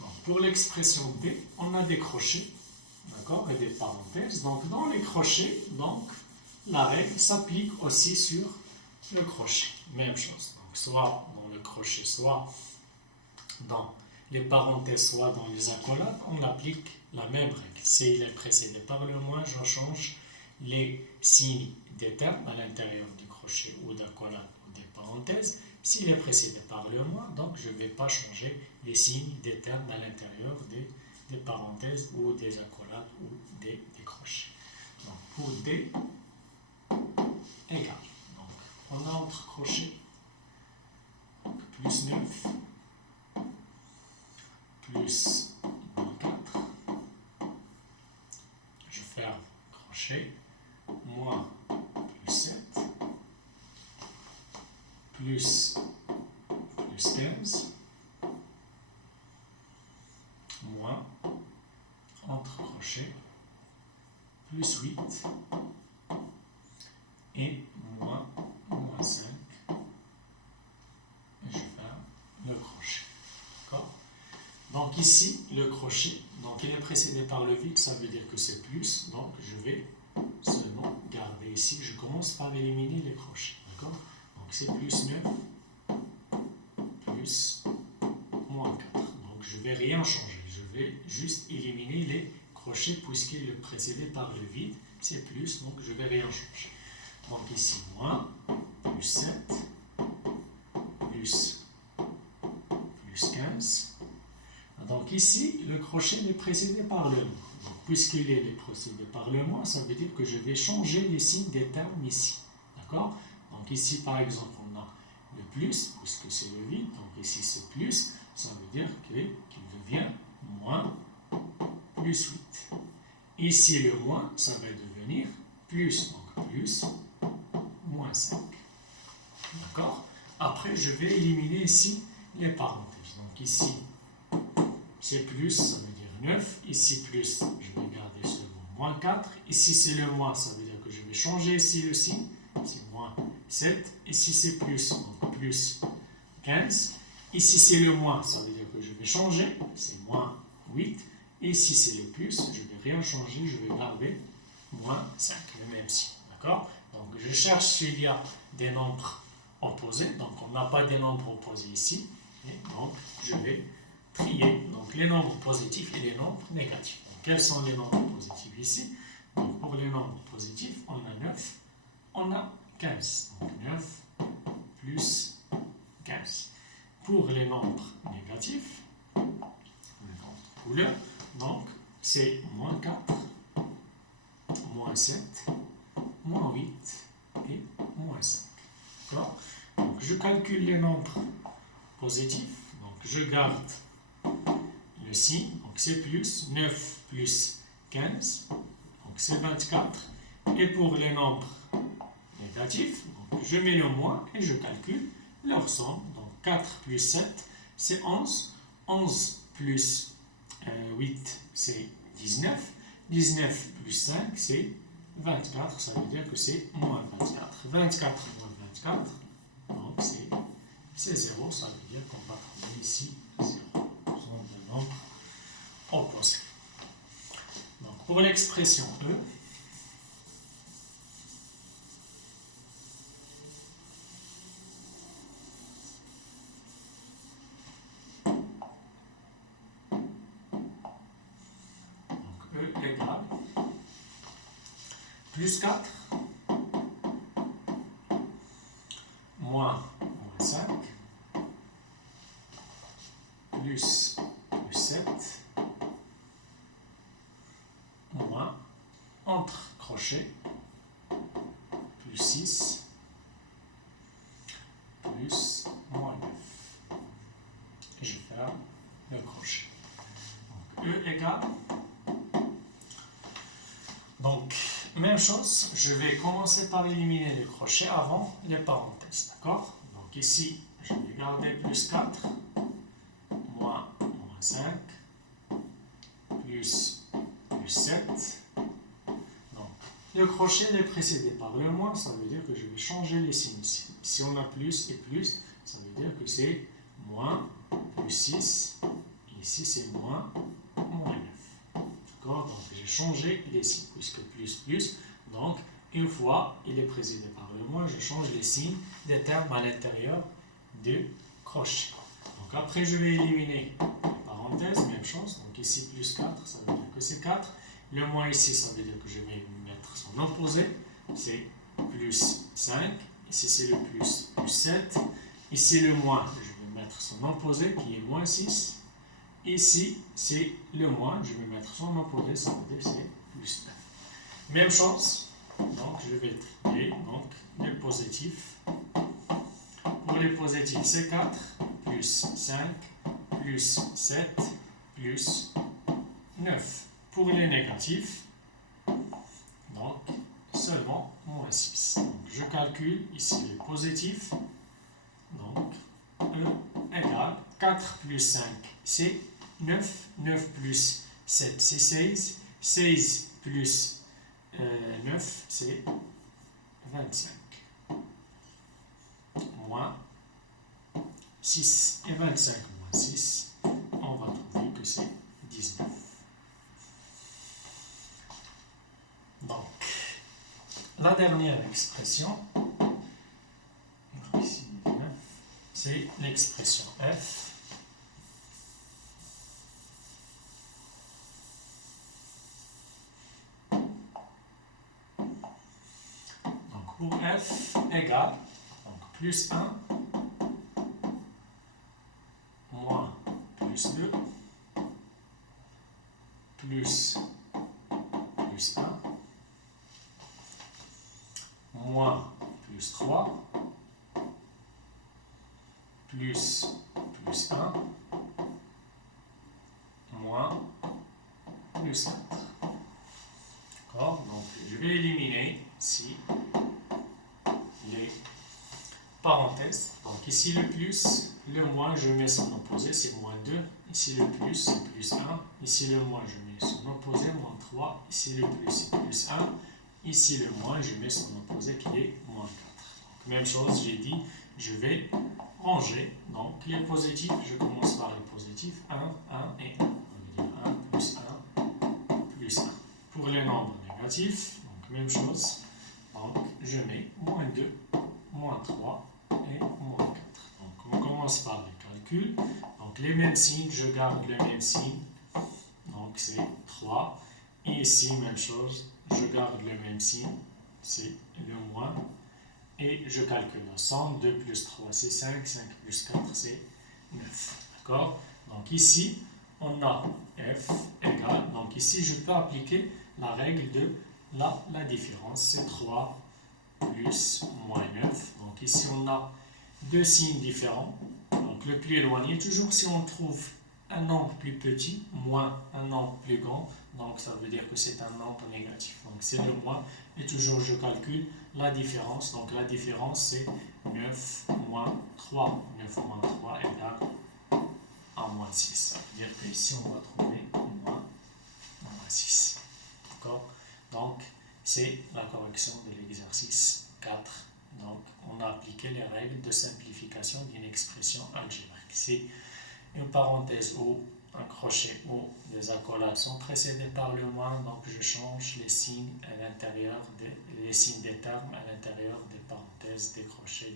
Donc, pour l'expression D, on a des crochets, d'accord, et des parenthèses. Donc, dans les crochets, donc, la règle s'applique aussi sur le crochet. Même chose. Donc, soit dans le crochet, soit dans les parenthèses, soit dans les accolades, on applique la même règle. S'il est précédé par le moins, je change les signes des termes à l'intérieur du crochet ou d'accolade ou des parenthèses. S'il est précédé par le moins, donc je ne vais pas changer les signes des termes à l'intérieur des parenthèses ou des accolades ou des crochets. Donc pour D, égal. Donc on a entre crochets plus 9 plus 4. Je ferme crochet, moins plus 7, plus 15, moins, entre crochets, plus 8, et moins 5. Et je ferme le crochet. D'accord? Donc ici, le crochet, donc il est précédé par le vide, ça veut dire que c'est plus, donc je vais seulement garder ici, je commence par éliminer les crochets, d'accord? Donc c'est plus 9, plus moins 4, donc je ne vais rien changer, je vais juste éliminer les crochets puisqu'il est précédé par le vide, c'est plus, donc je ne vais rien changer. Donc ici, moins, plus 7, plus 15. Donc ici, le crochet est précédé par le moins. Donc puisqu'il est précédé par le moins, ça veut dire que je vais changer les signes des termes ici. D'accord? Donc ici, par exemple, on a le plus, puisque c'est le vide. Donc ici, c'est plus, ça veut dire qu'il devient moins plus 8. Ici, le moins, ça va devenir plus, donc plus moins 5. D'accord? Après, je vais éliminer ici les parenthèses. Donc ici, c'est plus, ça veut dire 9. Ici, plus, je vais garder seulement moins 4. Ici, c'est le moins, ça veut dire que je vais changer ici le signe. C'est moins 7. Ici, c'est plus, donc plus 15. Ici, c'est le moins, ça veut dire que je vais changer. C'est moins 8. Et ici, c'est le plus, je ne vais rien changer, je vais garder moins 5, le même signe. D'accord? Donc, je cherche s'il y a des nombres opposés. Donc, on n'a pas des nombres opposés ici. Et donc, je vais trier donc, les nombres positifs et les nombres négatifs. Donc, quels sont les nombres positifs ici? Donc, pour les nombres positifs, on a 9, on a 15. Donc, 9 plus 15. Pour les nombres négatifs, le nombre couleur, donc, c'est moins 4, moins 7, moins 8 et moins 5. D'accord? Donc, je calcule les nombres positifs. Donc, je garde le signe. Donc, c'est plus 9 plus 15. Donc, c'est 24. Et pour les nombres négatifs, donc, je mets le moins et je calcule leur somme. Donc, 4 plus 7, c'est 11. 11 plus 8, c'est 19. 19 plus 5, c'est 24. Ça veut dire que c'est moins 24. 24 moins 24, donc c'est 0. Ça veut dire qu'on va trouver ici 0. Ce sont des nombres opposés. Donc pour l'expression E, égale plus 4 moins 5 plus 7 moins entre crochets plus 6 plus moins 9. Et je ferme le crochet. Donc E égale. Donc, même chose, je vais commencer par éliminer les crochets avant les parenthèses, d'accord? Donc ici, je vais garder plus 4, moins 5, plus 7. Donc, le crochet est précédé par le moins, ça veut dire que je vais changer les signes ici. Si on a plus et plus, ça veut dire que c'est moins, plus 6, et ici c'est moins 9. D'accord? Donc j'ai changé les signes, puisque plus, donc une fois il est précédé par le moins, je change les signes des termes à l'intérieur du crochet. Donc après je vais éliminer les parenthèses, même chose, donc ici plus 4, ça veut dire que c'est 4. Le moins ici, ça veut dire que je vais mettre son opposé, c'est plus 5. Ici, c'est le plus 7. Ici, le moins, je vais mettre son opposé, qui est moins 6. Ici, c'est le moins, je vais mettre son opposé, ça veut dire que c'est plus 9. Même chose, donc je vais trier donc, les positifs. Pour les positifs, c'est 4, plus 5, plus 7, plus 9. Pour les négatifs, donc seulement moins 6. Donc, je calcule ici les positifs. Donc, E égale 4 plus 5, c'est 9. 9 plus 7, c'est 16. 16 plus 9, c'est 25. Moins 6 et 25 moins 6, on va trouver que c'est 19. Donc, la dernière expression, c'est l'expression f. Donc, pour f égale, donc plus 1, moins plus 2, plus 1, moins plus 3, plus 1, moins plus 4. D'accord? Donc, je vais éliminer ici les parenthèses. Donc, ici le plus, le moins, je mets son opposé, c'est moins 2. Ici le plus, c'est plus 1. Ici le moins, je mets son opposé, moins 3. Ici le plus, c'est plus 1. Ici le moins, je mets son opposé qui est moins 4. Donc, même chose, j'ai dit, je vais ranger. Donc, les positifs, je commence par les positifs. 1, 1 et 1. On va dire 1 plus 1 plus 1. Pour les nombres négatifs, donc même chose. Donc, je mets moins 2, moins 3 et moins 4. Donc, on commence par les calculs. Donc, les mêmes signes, je garde le même signe. Donc, c'est 3. Et ici, même chose, je garde le même signe. C'est le moins. Et je calcule la somme. 2 plus 3, c'est 5. 5 plus 4, c'est 9. D'accord? Donc, ici, on a f égale. Donc, ici, je peux appliquer la règle de la différence. C'est 3 plus moins 9. Donc, ici, on a deux signes différents. Donc, le plus éloigné, toujours si on trouve un nombre plus petit, moins un nombre plus grand, donc ça veut dire que c'est un nombre négatif. Donc, c'est le moins. Et toujours, je calcule la différence. Donc, la différence, c'est 9 moins 3. 9 moins 3 égale à moins 6. Ça veut dire qu'ici, on va trouver moins 6. D'accord? Donc, c'est la correction de l'exercice 4. Donc, on a appliqué les règles de simplification d'une expression algébrique. Si une parenthèse ou un crochet ou des accolades sont précédés par le moins, donc je change les signes à l'intérieur les signes des termes à l'intérieur des parenthèses, des crochets,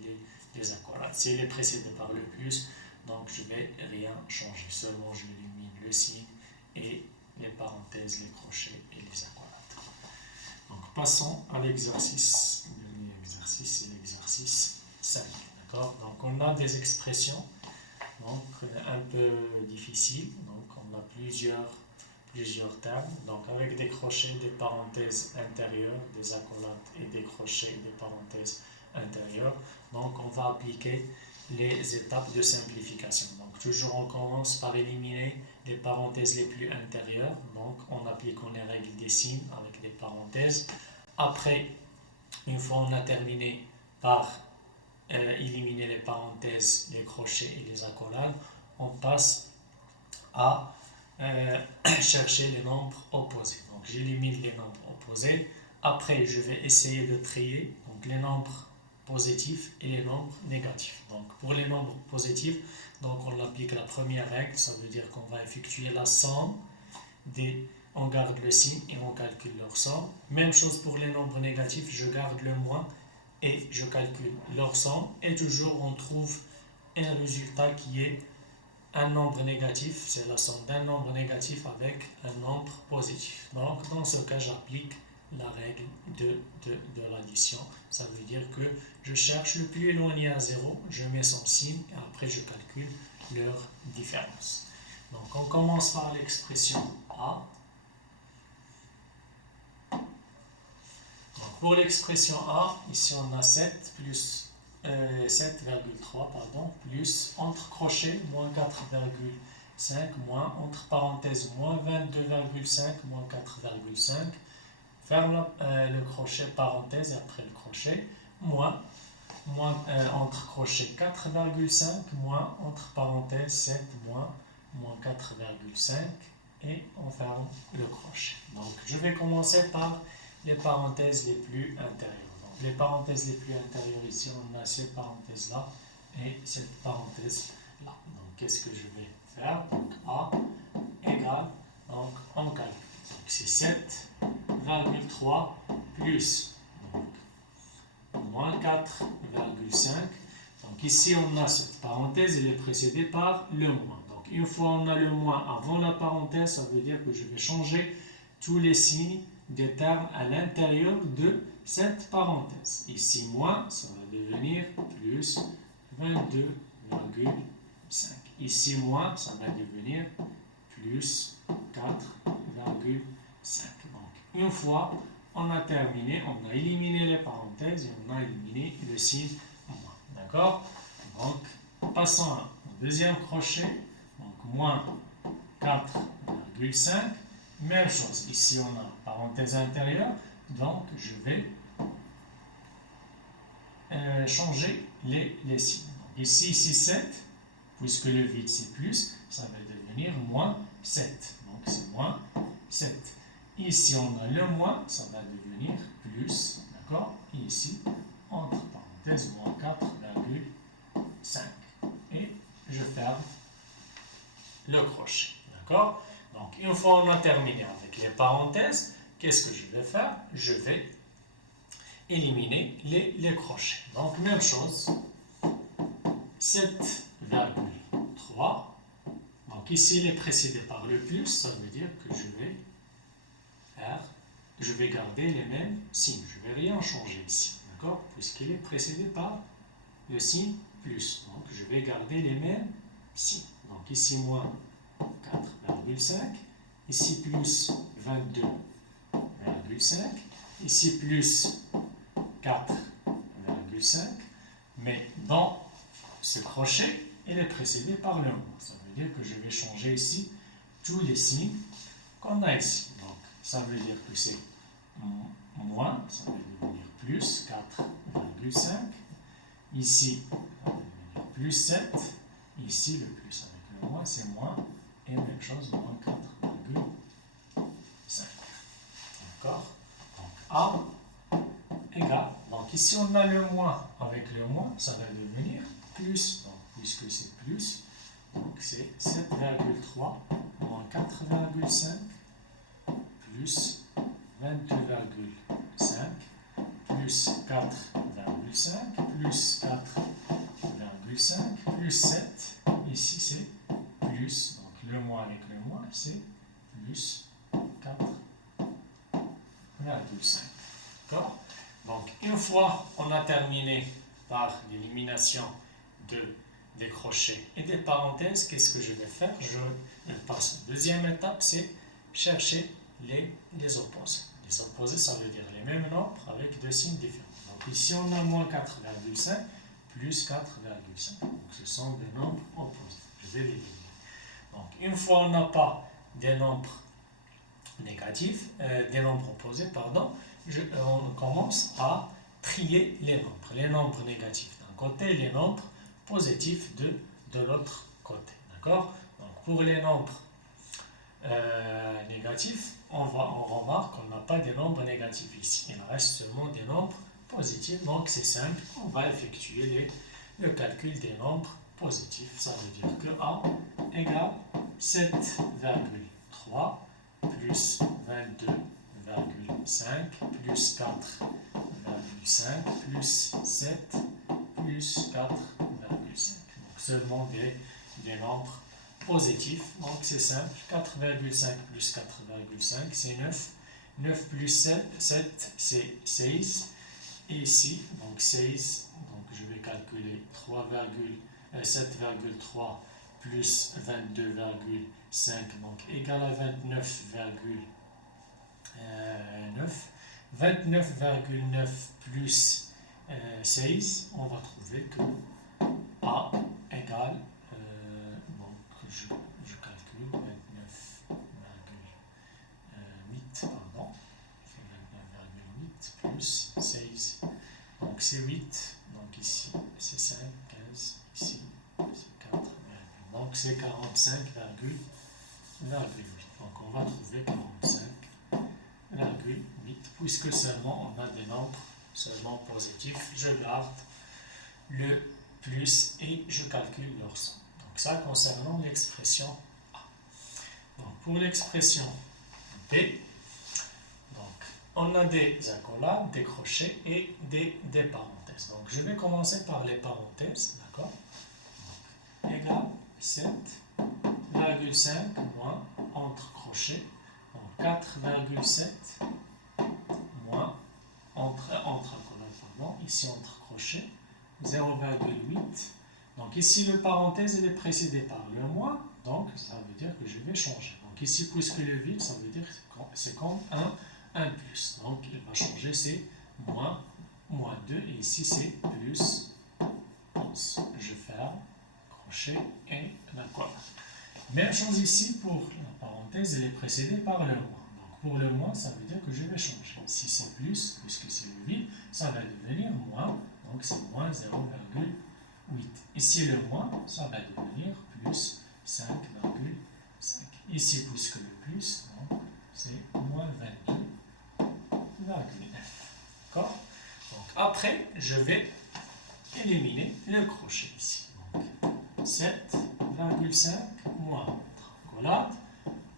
des accolades. Si elle est précédée par le plus, donc je ne vais rien changer. Seulement je élimine le signe et les parenthèses, les crochets et les accolades. Donc passons à l'exercice. Le dernier exercice, c'est l'exercice 5. D'accord? Donc on a des expressions donc un peu difficiles. Donc on a plusieurs termes. Donc avec des crochets, des parenthèses intérieures, des accolades et des crochets et des parenthèses intérieures. Donc on va appliquer les étapes de simplification. Donc toujours on commence par éliminer les parenthèses les plus intérieures, donc en appliquant les règles des signes avec des parenthèses. Après, une fois on a terminé par éliminer les parenthèses, les crochets et les accolades, on passe à chercher les nombres opposés. Donc j'élimine les nombres opposés. Après, je vais essayer de trier donc, les nombres positifs et les nombres négatifs. Donc pour les nombres positifs, donc on applique la première règle, ça veut dire qu'on va effectuer la somme on garde le signe et on calcule leur somme. Même chose pour les nombres négatifs, je garde le moins et je calcule leur somme. Et toujours on trouve un résultat qui est un nombre négatif, c'est la somme d'un nombre négatif avec un nombre positif. Donc dans ce cas, j'applique la règle de l'addition. Ça veut dire que je cherche le plus éloigné à 0, je mets son signe et après je calcule leur différence. Donc on commence par l'expression A. Donc, pour l'expression A, ici on a 7 plus 7,3 plus entre crochets moins 4,5 moins entre parenthèses moins 22,5 moins 4,5. Ferme le crochet parenthèse et après le crochet moins entre crochets 4,5 moins entre parenthèses 7 moins 4,5 et on ferme le crochet. Donc je vais commencer par les parenthèses les plus intérieures. Donc, les parenthèses les plus intérieures ici, on a cette parenthèse là et cette parenthèse là. Donc qu'est-ce que je vais faire? Donc A égale, donc on calcule. Donc c'est 7,3 plus donc, moins 4,5. Donc ici on a cette parenthèse, elle est précédée par le moins. Donc une fois on a le moins avant la parenthèse, ça veut dire que je vais changer tous les signes des termes à l'intérieur de cette parenthèse. Ici moins, ça va devenir plus 22,5. Ici moins, ça va devenir plus 4,5. Donc une fois on a terminé, on a éliminé les parenthèses et on a éliminé le signe moins. D'accord? Donc passons au deuxième crochet. Donc moins 4,5. Même chose, ici on a parenthèse intérieure, donc je vais changer les signes. Donc ici 7, puisque le vide c'est plus, ça va devenir moins 7. Donc c'est moins 7. Ici on a le moins, ça va devenir plus, d'accord? Et ici, entre parenthèses, moins 4,5. Et je ferme le crochet, d'accord? Donc, une fois on a terminé avec les parenthèses, qu'est-ce que je vais faire? Je vais éliminer les crochets. Donc, même chose, 7,3. Donc, ici, il est précédé par le plus, ça veut dire que je vais garder les mêmes signes. Je ne vais rien changer ici, d'accord? Puisqu'il est précédé par le signe plus. Donc, je vais garder les mêmes signes. Donc, ici, moins 4,5, ici plus 22,5, ici plus 4,5, mais dans ce crochet, il est précédé par le moins. Ça veut dire que je vais changer ici tous les signes qu'on a ici. Donc, ça veut dire que c'est moins, ça va devenir plus 4,5, ici, ça va devenir plus 7, ici le plus avec le moins, c'est moins, et même chose, moins 4,5. D'accord? Donc, A égale. Donc, ici, on a le moins avec le moins, ça va devenir plus. Donc, puisque c'est plus, donc c'est 7,3 moins 4,5 plus 22,5 plus 4,5 plus 4,5 plus 7. Ici, c'est plus. Donc, le moins avec le moins, c'est plus 4,5. D'accord? Donc, une fois on a terminé par l'élimination des crochets et des parenthèses, qu'est-ce que je vais faire? Je passe. Deuxième étape, c'est chercher les opposés. Les opposés, ça veut dire les mêmes nombres avec deux signes différents. Donc, ici, on a moins 4,5 plus 4,5. Donc, ce sont des nombres opposés. Je vais les éliminer. Donc, une fois on n'a pas des nombres négatifs, des nombres opposés, pardon, on commence à trier les nombres. Les nombres négatifs d'un côté et les nombres positifs de l'autre côté. D'accord? Donc, pour les nombres négatifs, on remarque qu'on n'a pas de nombres négatifs ici. Il reste seulement des nombres positifs. Donc c'est simple, on va effectuer le calcul des nombres positifs. Ça veut dire que A égale 7,3 plus 22,5 plus 4,5 plus 7 plus 4,5. Donc seulement des nombres positifs. Donc c'est simple. 4,5 plus 4,5 c'est 9. 9 plus 7 c'est 16. Et ici, donc 16, donc je vais calculer 7,3 plus 22,5, donc égal à 29,9. 29,9 plus 16, on va trouver que A égale, donc je calcule 29,8, pardon, 29,8 plus 16, donc c'est 8, donc ici c'est 5, 15, ici c'est 4, donc c'est 45,8. Donc on va trouver 45,8 puisque seulement on a des nombres seulement positifs. Je garde le plus et je calcule leur somme. Donc ça concernant l'expression A. Donc pour l'expression B, donc on a des accolades, des crochets et des parenthèses. Donc je vais commencer par les parenthèses, d'accord? Égal 7,5 moins entre crochets, donc 4,7 moins entre accolades, pardon, ici entre crochets, 0,8. Donc ici le parenthèse est précédé par le moins, donc ça veut dire que je vais changer. Donc ici, puisque le vide, ça veut dire que c'est comme un plus. Donc il va changer, c'est moins 2 et ici c'est plus 11. Je ferme, crochet et la colle. Même chose ici pour la parenthèse, elle est précédée par le moins. Donc pour le moins, ça veut dire que je vais changer. Si c'est plus, puisque c'est le vide, ça va devenir moins. Donc c'est moins 0,8. Ici le moins, ça va devenir plus 5,5. Ici, puisque le plus, donc c'est moins 22,9. D'accord? Donc après, je vais éliminer le crochet ici. Donc 7,5 moins accolade,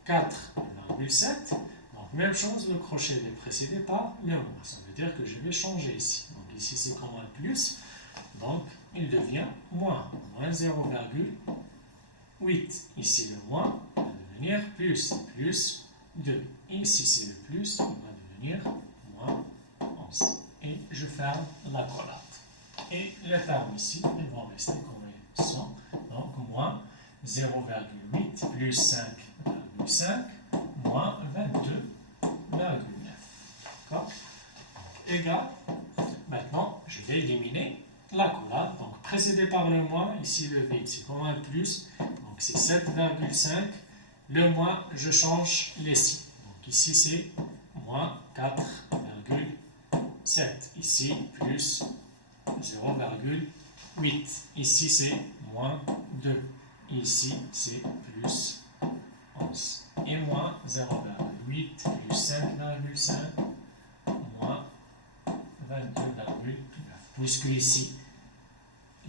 4,7. Donc même chose, le crochet est précédé par le moins. Ça veut dire que je vais changer ici. Donc ici c'est comme un plus. Donc il devient moins 0,8. Ici le moins va devenir plus 2. Ici c'est le plus, il va devenir moins 11. Et je ferme l'accolade. Et les termes ici, ils vont rester comme ils sont. Donc moins 0,8 plus 5,5 moins 22,9. D'accord? Égal. Maintenant, je vais éliminer l'accolade. Donc précédé par le moins, ici le vide, c'est comme un plus. Donc c'est 7,5. Le moins, je change les signes. Donc ici c'est moins 4,7. Ici plus 0,8. Ici c'est moins 2. Ici c'est plus 11. Et moins 0,8 plus 5,5 moins 22,9. Puisque ici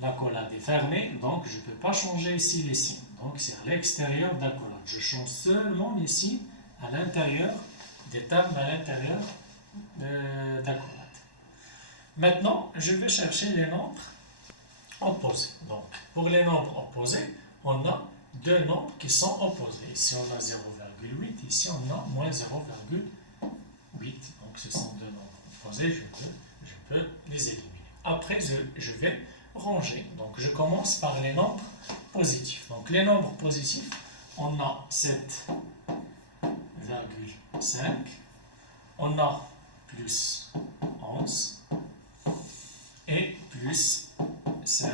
l'accolade est fermée, donc je ne peux pas changer ici les signes. Donc c'est à l'extérieur de l'accolade. Je change seulement les signes à l'intérieur des termes à l'intérieur d'accolade. Maintenant, je vais chercher les nombres opposés. Donc, pour les nombres opposés, on a deux nombres qui sont opposés. Ici, on a 0,8. Ici, on a moins 0,8. Donc, ce sont deux nombres opposés. Je peux les éliminer. Après, je vais ranger. Donc, je commence par les nombres positifs. Donc, les nombres positifs, on a 7,5. On a plus 11. Et plus 5,5.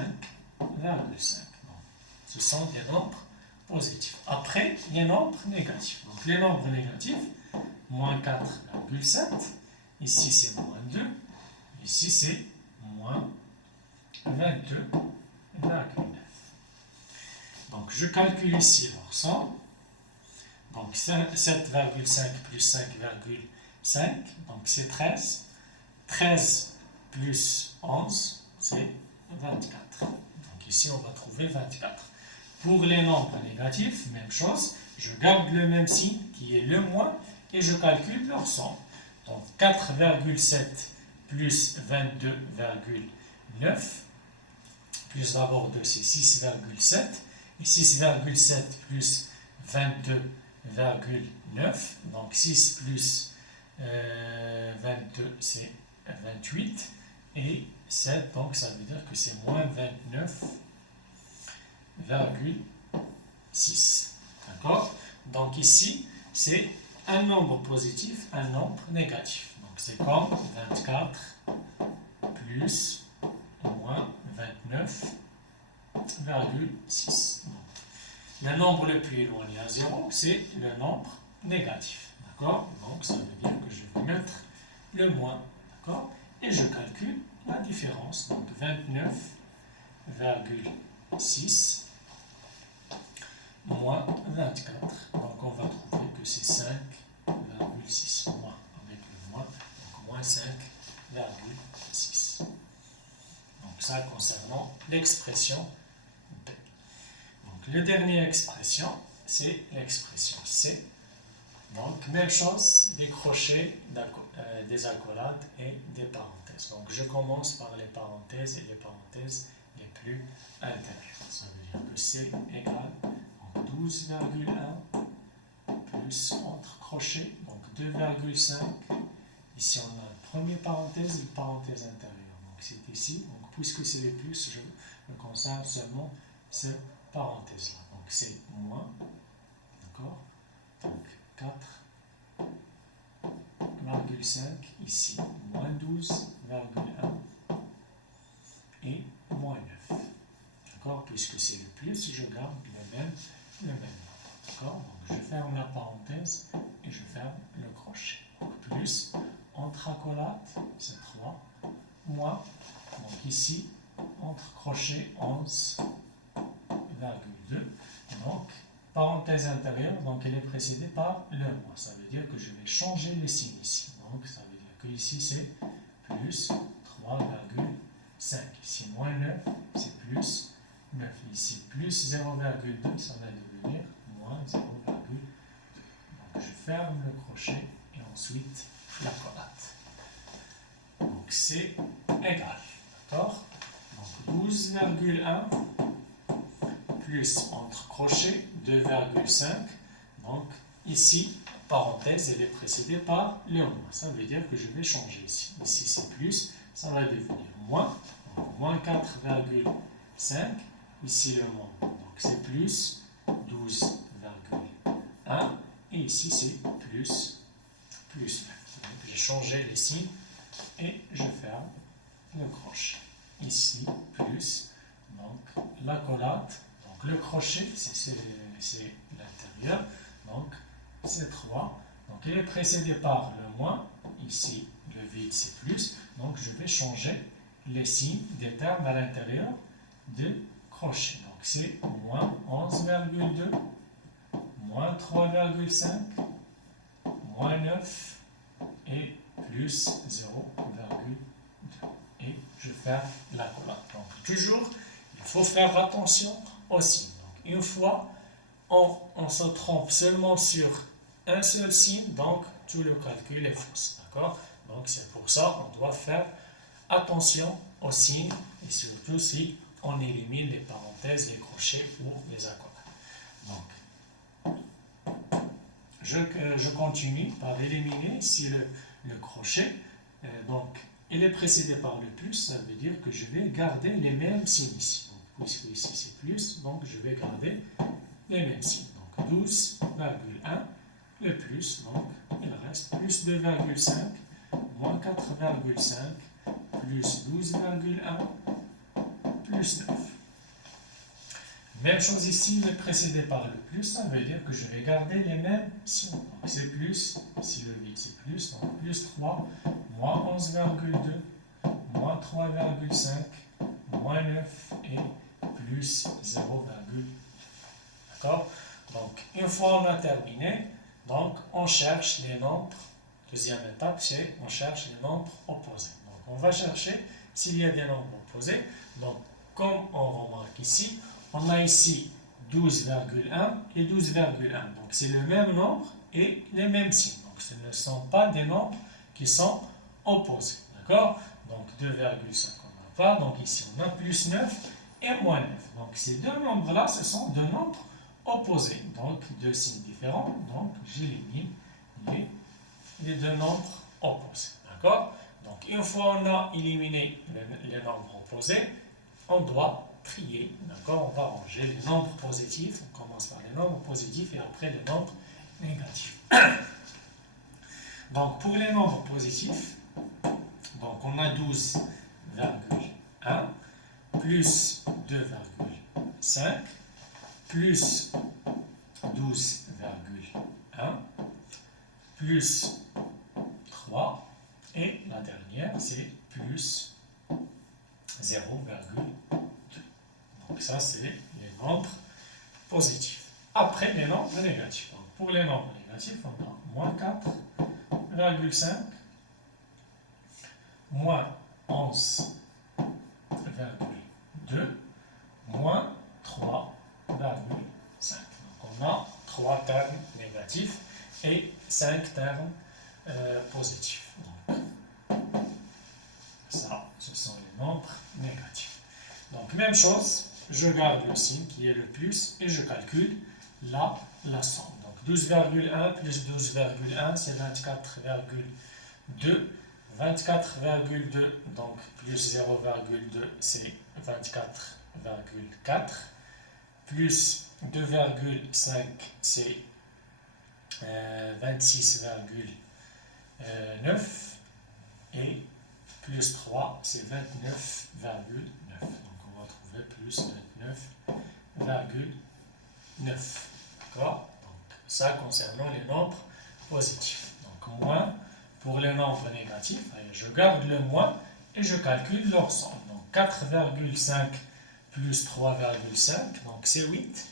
Ce sont des nombres positifs. Après, les nombres négatifs. Donc, les nombres négatifs, moins 4,7. Ici, c'est moins 2. Ici, c'est moins 22,9. Donc, je calcule ici leur somme. Donc, 7,5 plus 5,5, donc c'est 13. 13 plus 11, c'est 24. Donc, ici, on va trouver 24. Pour les nombres négatifs, même chose. Je garde le même signe, qui est le moins, et je calcule leur somme. Donc, 4,7 plus 22,9, plus d'abord 2, c'est 6,7. Et 6,7 plus 22,9, donc 6 plus 22, c'est 28. Et 7, donc ça veut dire que c'est moins 29,6. D'accord? Donc ici, c'est un nombre positif, un nombre négatif. Donc c'est comme 24 plus ou moins 29,6. Le nombre le plus éloigné à 0, c'est le nombre négatif. D'accord? Donc ça veut dire que je vais mettre le moins. D'accord? Et je calcule la différence. Donc 29,6 moins 24. Donc on va trouver que c'est 5,6 moins avec le moins. Donc moins 5,6. Donc ça concernant l'expression B. Donc la dernière expression, c'est l'expression C. Donc même chose, des crochets, des accolades et des parenthèses. Donc je commence par les parenthèses et les parenthèses les plus intérieures. Ça veut dire que C égale 12,1 plus entre crochets, donc 2,5. Ici on a la première parenthèse et la parenthèse intérieure. Donc c'est ici. Donc puisque c'est les plus, je me concentre seulement cette parenthèse-là. Donc c'est moins. D'accord? Donc 4,5 ici, moins 12,1 et moins 9. D'accord? Puisque c'est le plus, je garde le même nombre. D'accord? Donc je ferme la parenthèse et je ferme le crochet. Donc plus, entre accolades, c'est 3, moins, donc ici, entre crochets, 11,2. Donc, parenthèse intérieure, donc elle est précédée par le moins. Ça veut dire que je vais changer les signes ici. Donc ça veut dire que ici c'est plus 3,5. Ici moins 9, c'est plus 9. Ici plus 0,2, ça va devenir moins 0,2. Donc je ferme le crochet et ensuite l'accolade. Donc c'est égal. D'accord? Donc 12,1 plus entre crochets 2,5. Donc ici, parenthèse, elle est précédée par le moins. Ça veut dire que je vais changer ici. Ici c'est plus, ça va devenir moins. Donc moins 4,5. Ici le moins. Donc c'est plus 12,1. Et ici c'est plus 9. Donc j'ai changé les signes et je ferme le crochet. Ici plus, donc l'accolade. Donc le crochet, c'est l'intérieur, donc c'est 3. Donc il est précédé par le moins, ici le vide c'est plus, donc je vais changer les signes des termes à l'intérieur de crochet. Donc c'est moins 11,2, moins 3,5, moins 9 et plus 0,2. Et je ferme l'accolade. Donc toujours, il faut faire attention aux signes. Donc, une fois, on se trompe seulement sur un seul signe, donc tout le calcul est faux. D'accord? Donc c'est pour ça qu'on doit faire attention aux signes et surtout si on élimine les parenthèses, les crochets ou les accolades. Donc, je continue par éliminer ici le crochet. Donc, il est précédé par le plus, ça veut dire que je vais garder les mêmes signes ici. Donc, puisque ici c'est plus, donc je vais garder les mêmes signes. Donc 12,1, le plus, donc il reste plus 2,5, moins 4,5, plus 12,1, plus 9. Même chose ici, il est précédé par le plus, ça veut dire que je vais garder les mêmes signes. Donc c'est plus, ici le vide c'est plus, donc plus 3, moins 11,2, moins 3,5, moins 9 et plus 0,2. D'accord? Donc, une fois on a terminé, donc on cherche les nombres. Deuxième étape, c'est on cherche les nombres opposés. Donc, on va chercher s'il y a des nombres opposés. Donc, comme on remarque ici, on a ici 12,1 et 12,1. Donc, c'est le même nombre et les mêmes signes. Donc, ce ne sont pas des nombres qui sont opposés. D'accord? Donc, 2,5, on n'a pas. Donc, ici, on a plus 9 et moins 9. Donc, ces deux nombres-là, ce sont deux nombres opposés. Donc, deux signes différents. Donc, j'élimine les deux nombres opposés. D'accord? Donc, une fois on a éliminé les nombres opposés, on doit trier. D'accord? On va ranger les nombres positifs. On commence par les nombres positifs et après les nombres négatifs. Donc, pour les nombres positifs, donc on a 12,1 plus 2,5 plus 12,1 plus 3 et la dernière c'est plus 0,2. Donc ça c'est les nombres positifs. Après les nombres négatifs. Donc, pour les nombres négatifs, on a moins 4,5 moins 11,2 moins 3,5. Donc on a 3 termes négatifs et 5 termes positifs. Donc, ça, ce sont les nombres négatifs. Donc, même chose, je garde le signe qui est le plus et je calcule la somme. Donc, 12,1 plus 12,1, c'est 24,2. 24,2, donc plus 0,2, c'est 24,4. Plus 2,5, c'est 26,9 et plus 3, c'est 29,9. Donc on va trouver plus 29,9. D'accord? Donc ça concernant les nombres positifs. Donc moins pour les nombres négatifs, je garde le moins et je calcule leur somme. Donc 4,5 plus 3,5, donc c'est 8.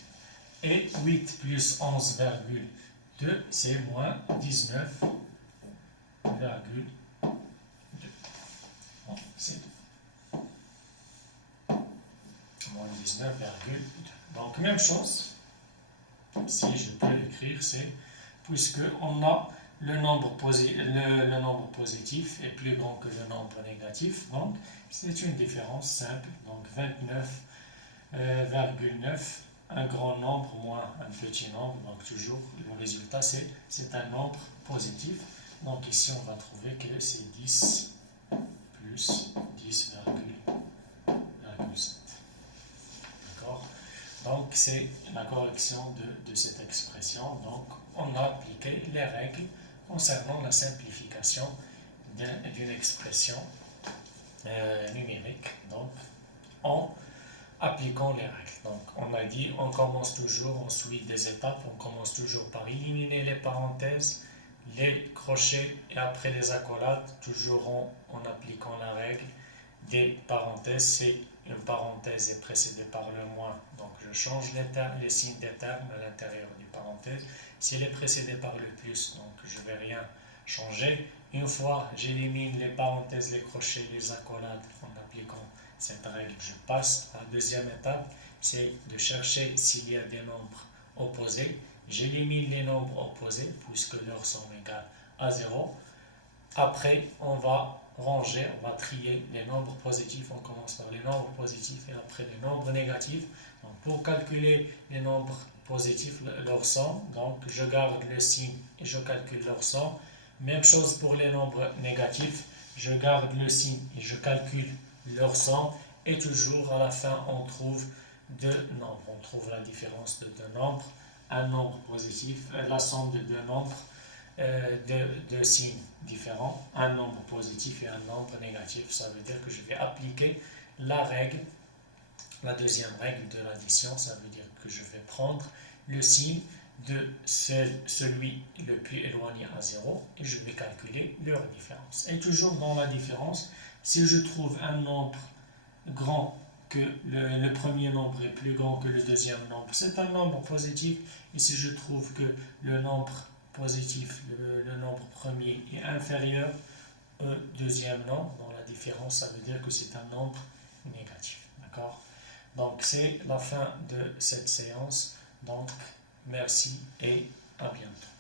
Et 8 plus 11,2, c'est moins 19,2. Bon, c'est moins 19,2. Donc, même chose, si je peux l'écrire, c'est puisque on a le nombre positif est plus grand que le nombre négatif, donc c'est une différence simple. Donc, 29,9, un grand nombre moins un petit nombre, donc toujours le résultat c'est un nombre positif. Donc ici on va trouver que c'est 10 plus 10,7. D'accord? Donc c'est la correction de cette expression. Donc on a appliqué les règles concernant la simplification d'une expression numérique. Donc en appliquons les règles. Donc, on a dit, on commence toujours, on suit des étapes, on commence toujours par éliminer les parenthèses, les crochets et après les accolades, toujours en appliquant la règle des parenthèses. Si une parenthèse est précédée par le moins, donc je change les signes des termes à l'intérieur du parenthèse. Si elle est précédée par le plus, donc je ne vais rien changer. Une fois j'élimine les parenthèses, les crochets, les accolades en appliquant cette règle, je passe à la deuxième étape, c'est de chercher s'il y a des nombres opposés. J'élimine les nombres opposés puisque leur somme égale à 0. Après, on va ranger, on va trier les nombres positifs. On commence par les nombres positifs et après les nombres négatifs. Donc, pour calculer les nombres positifs, leur somme, donc je garde le signe et je calcule leur somme. Même chose pour les nombres négatifs, je garde le signe et je calcule leur somme, et toujours à la fin on trouve deux nombres. On trouve la différence de deux nombres, un nombre positif, la somme de deux nombres de signes différents, un nombre positif et un nombre négatif. Ça veut dire que je vais appliquer la règle, la deuxième règle de l'addition. Ça veut dire que je vais prendre le signe de celui le plus éloigné à 0 et je vais calculer leur différence. Et toujours dans la différence, si je trouve un nombre grand que le premier nombre est plus grand que le deuxième nombre, c'est un nombre positif. Et si je trouve que le nombre positif, le nombre premier est inférieur au deuxième nombre, dans la différence, ça veut dire que c'est un nombre négatif. D'accord? Donc c'est la fin de cette séance. Donc merci et à bientôt.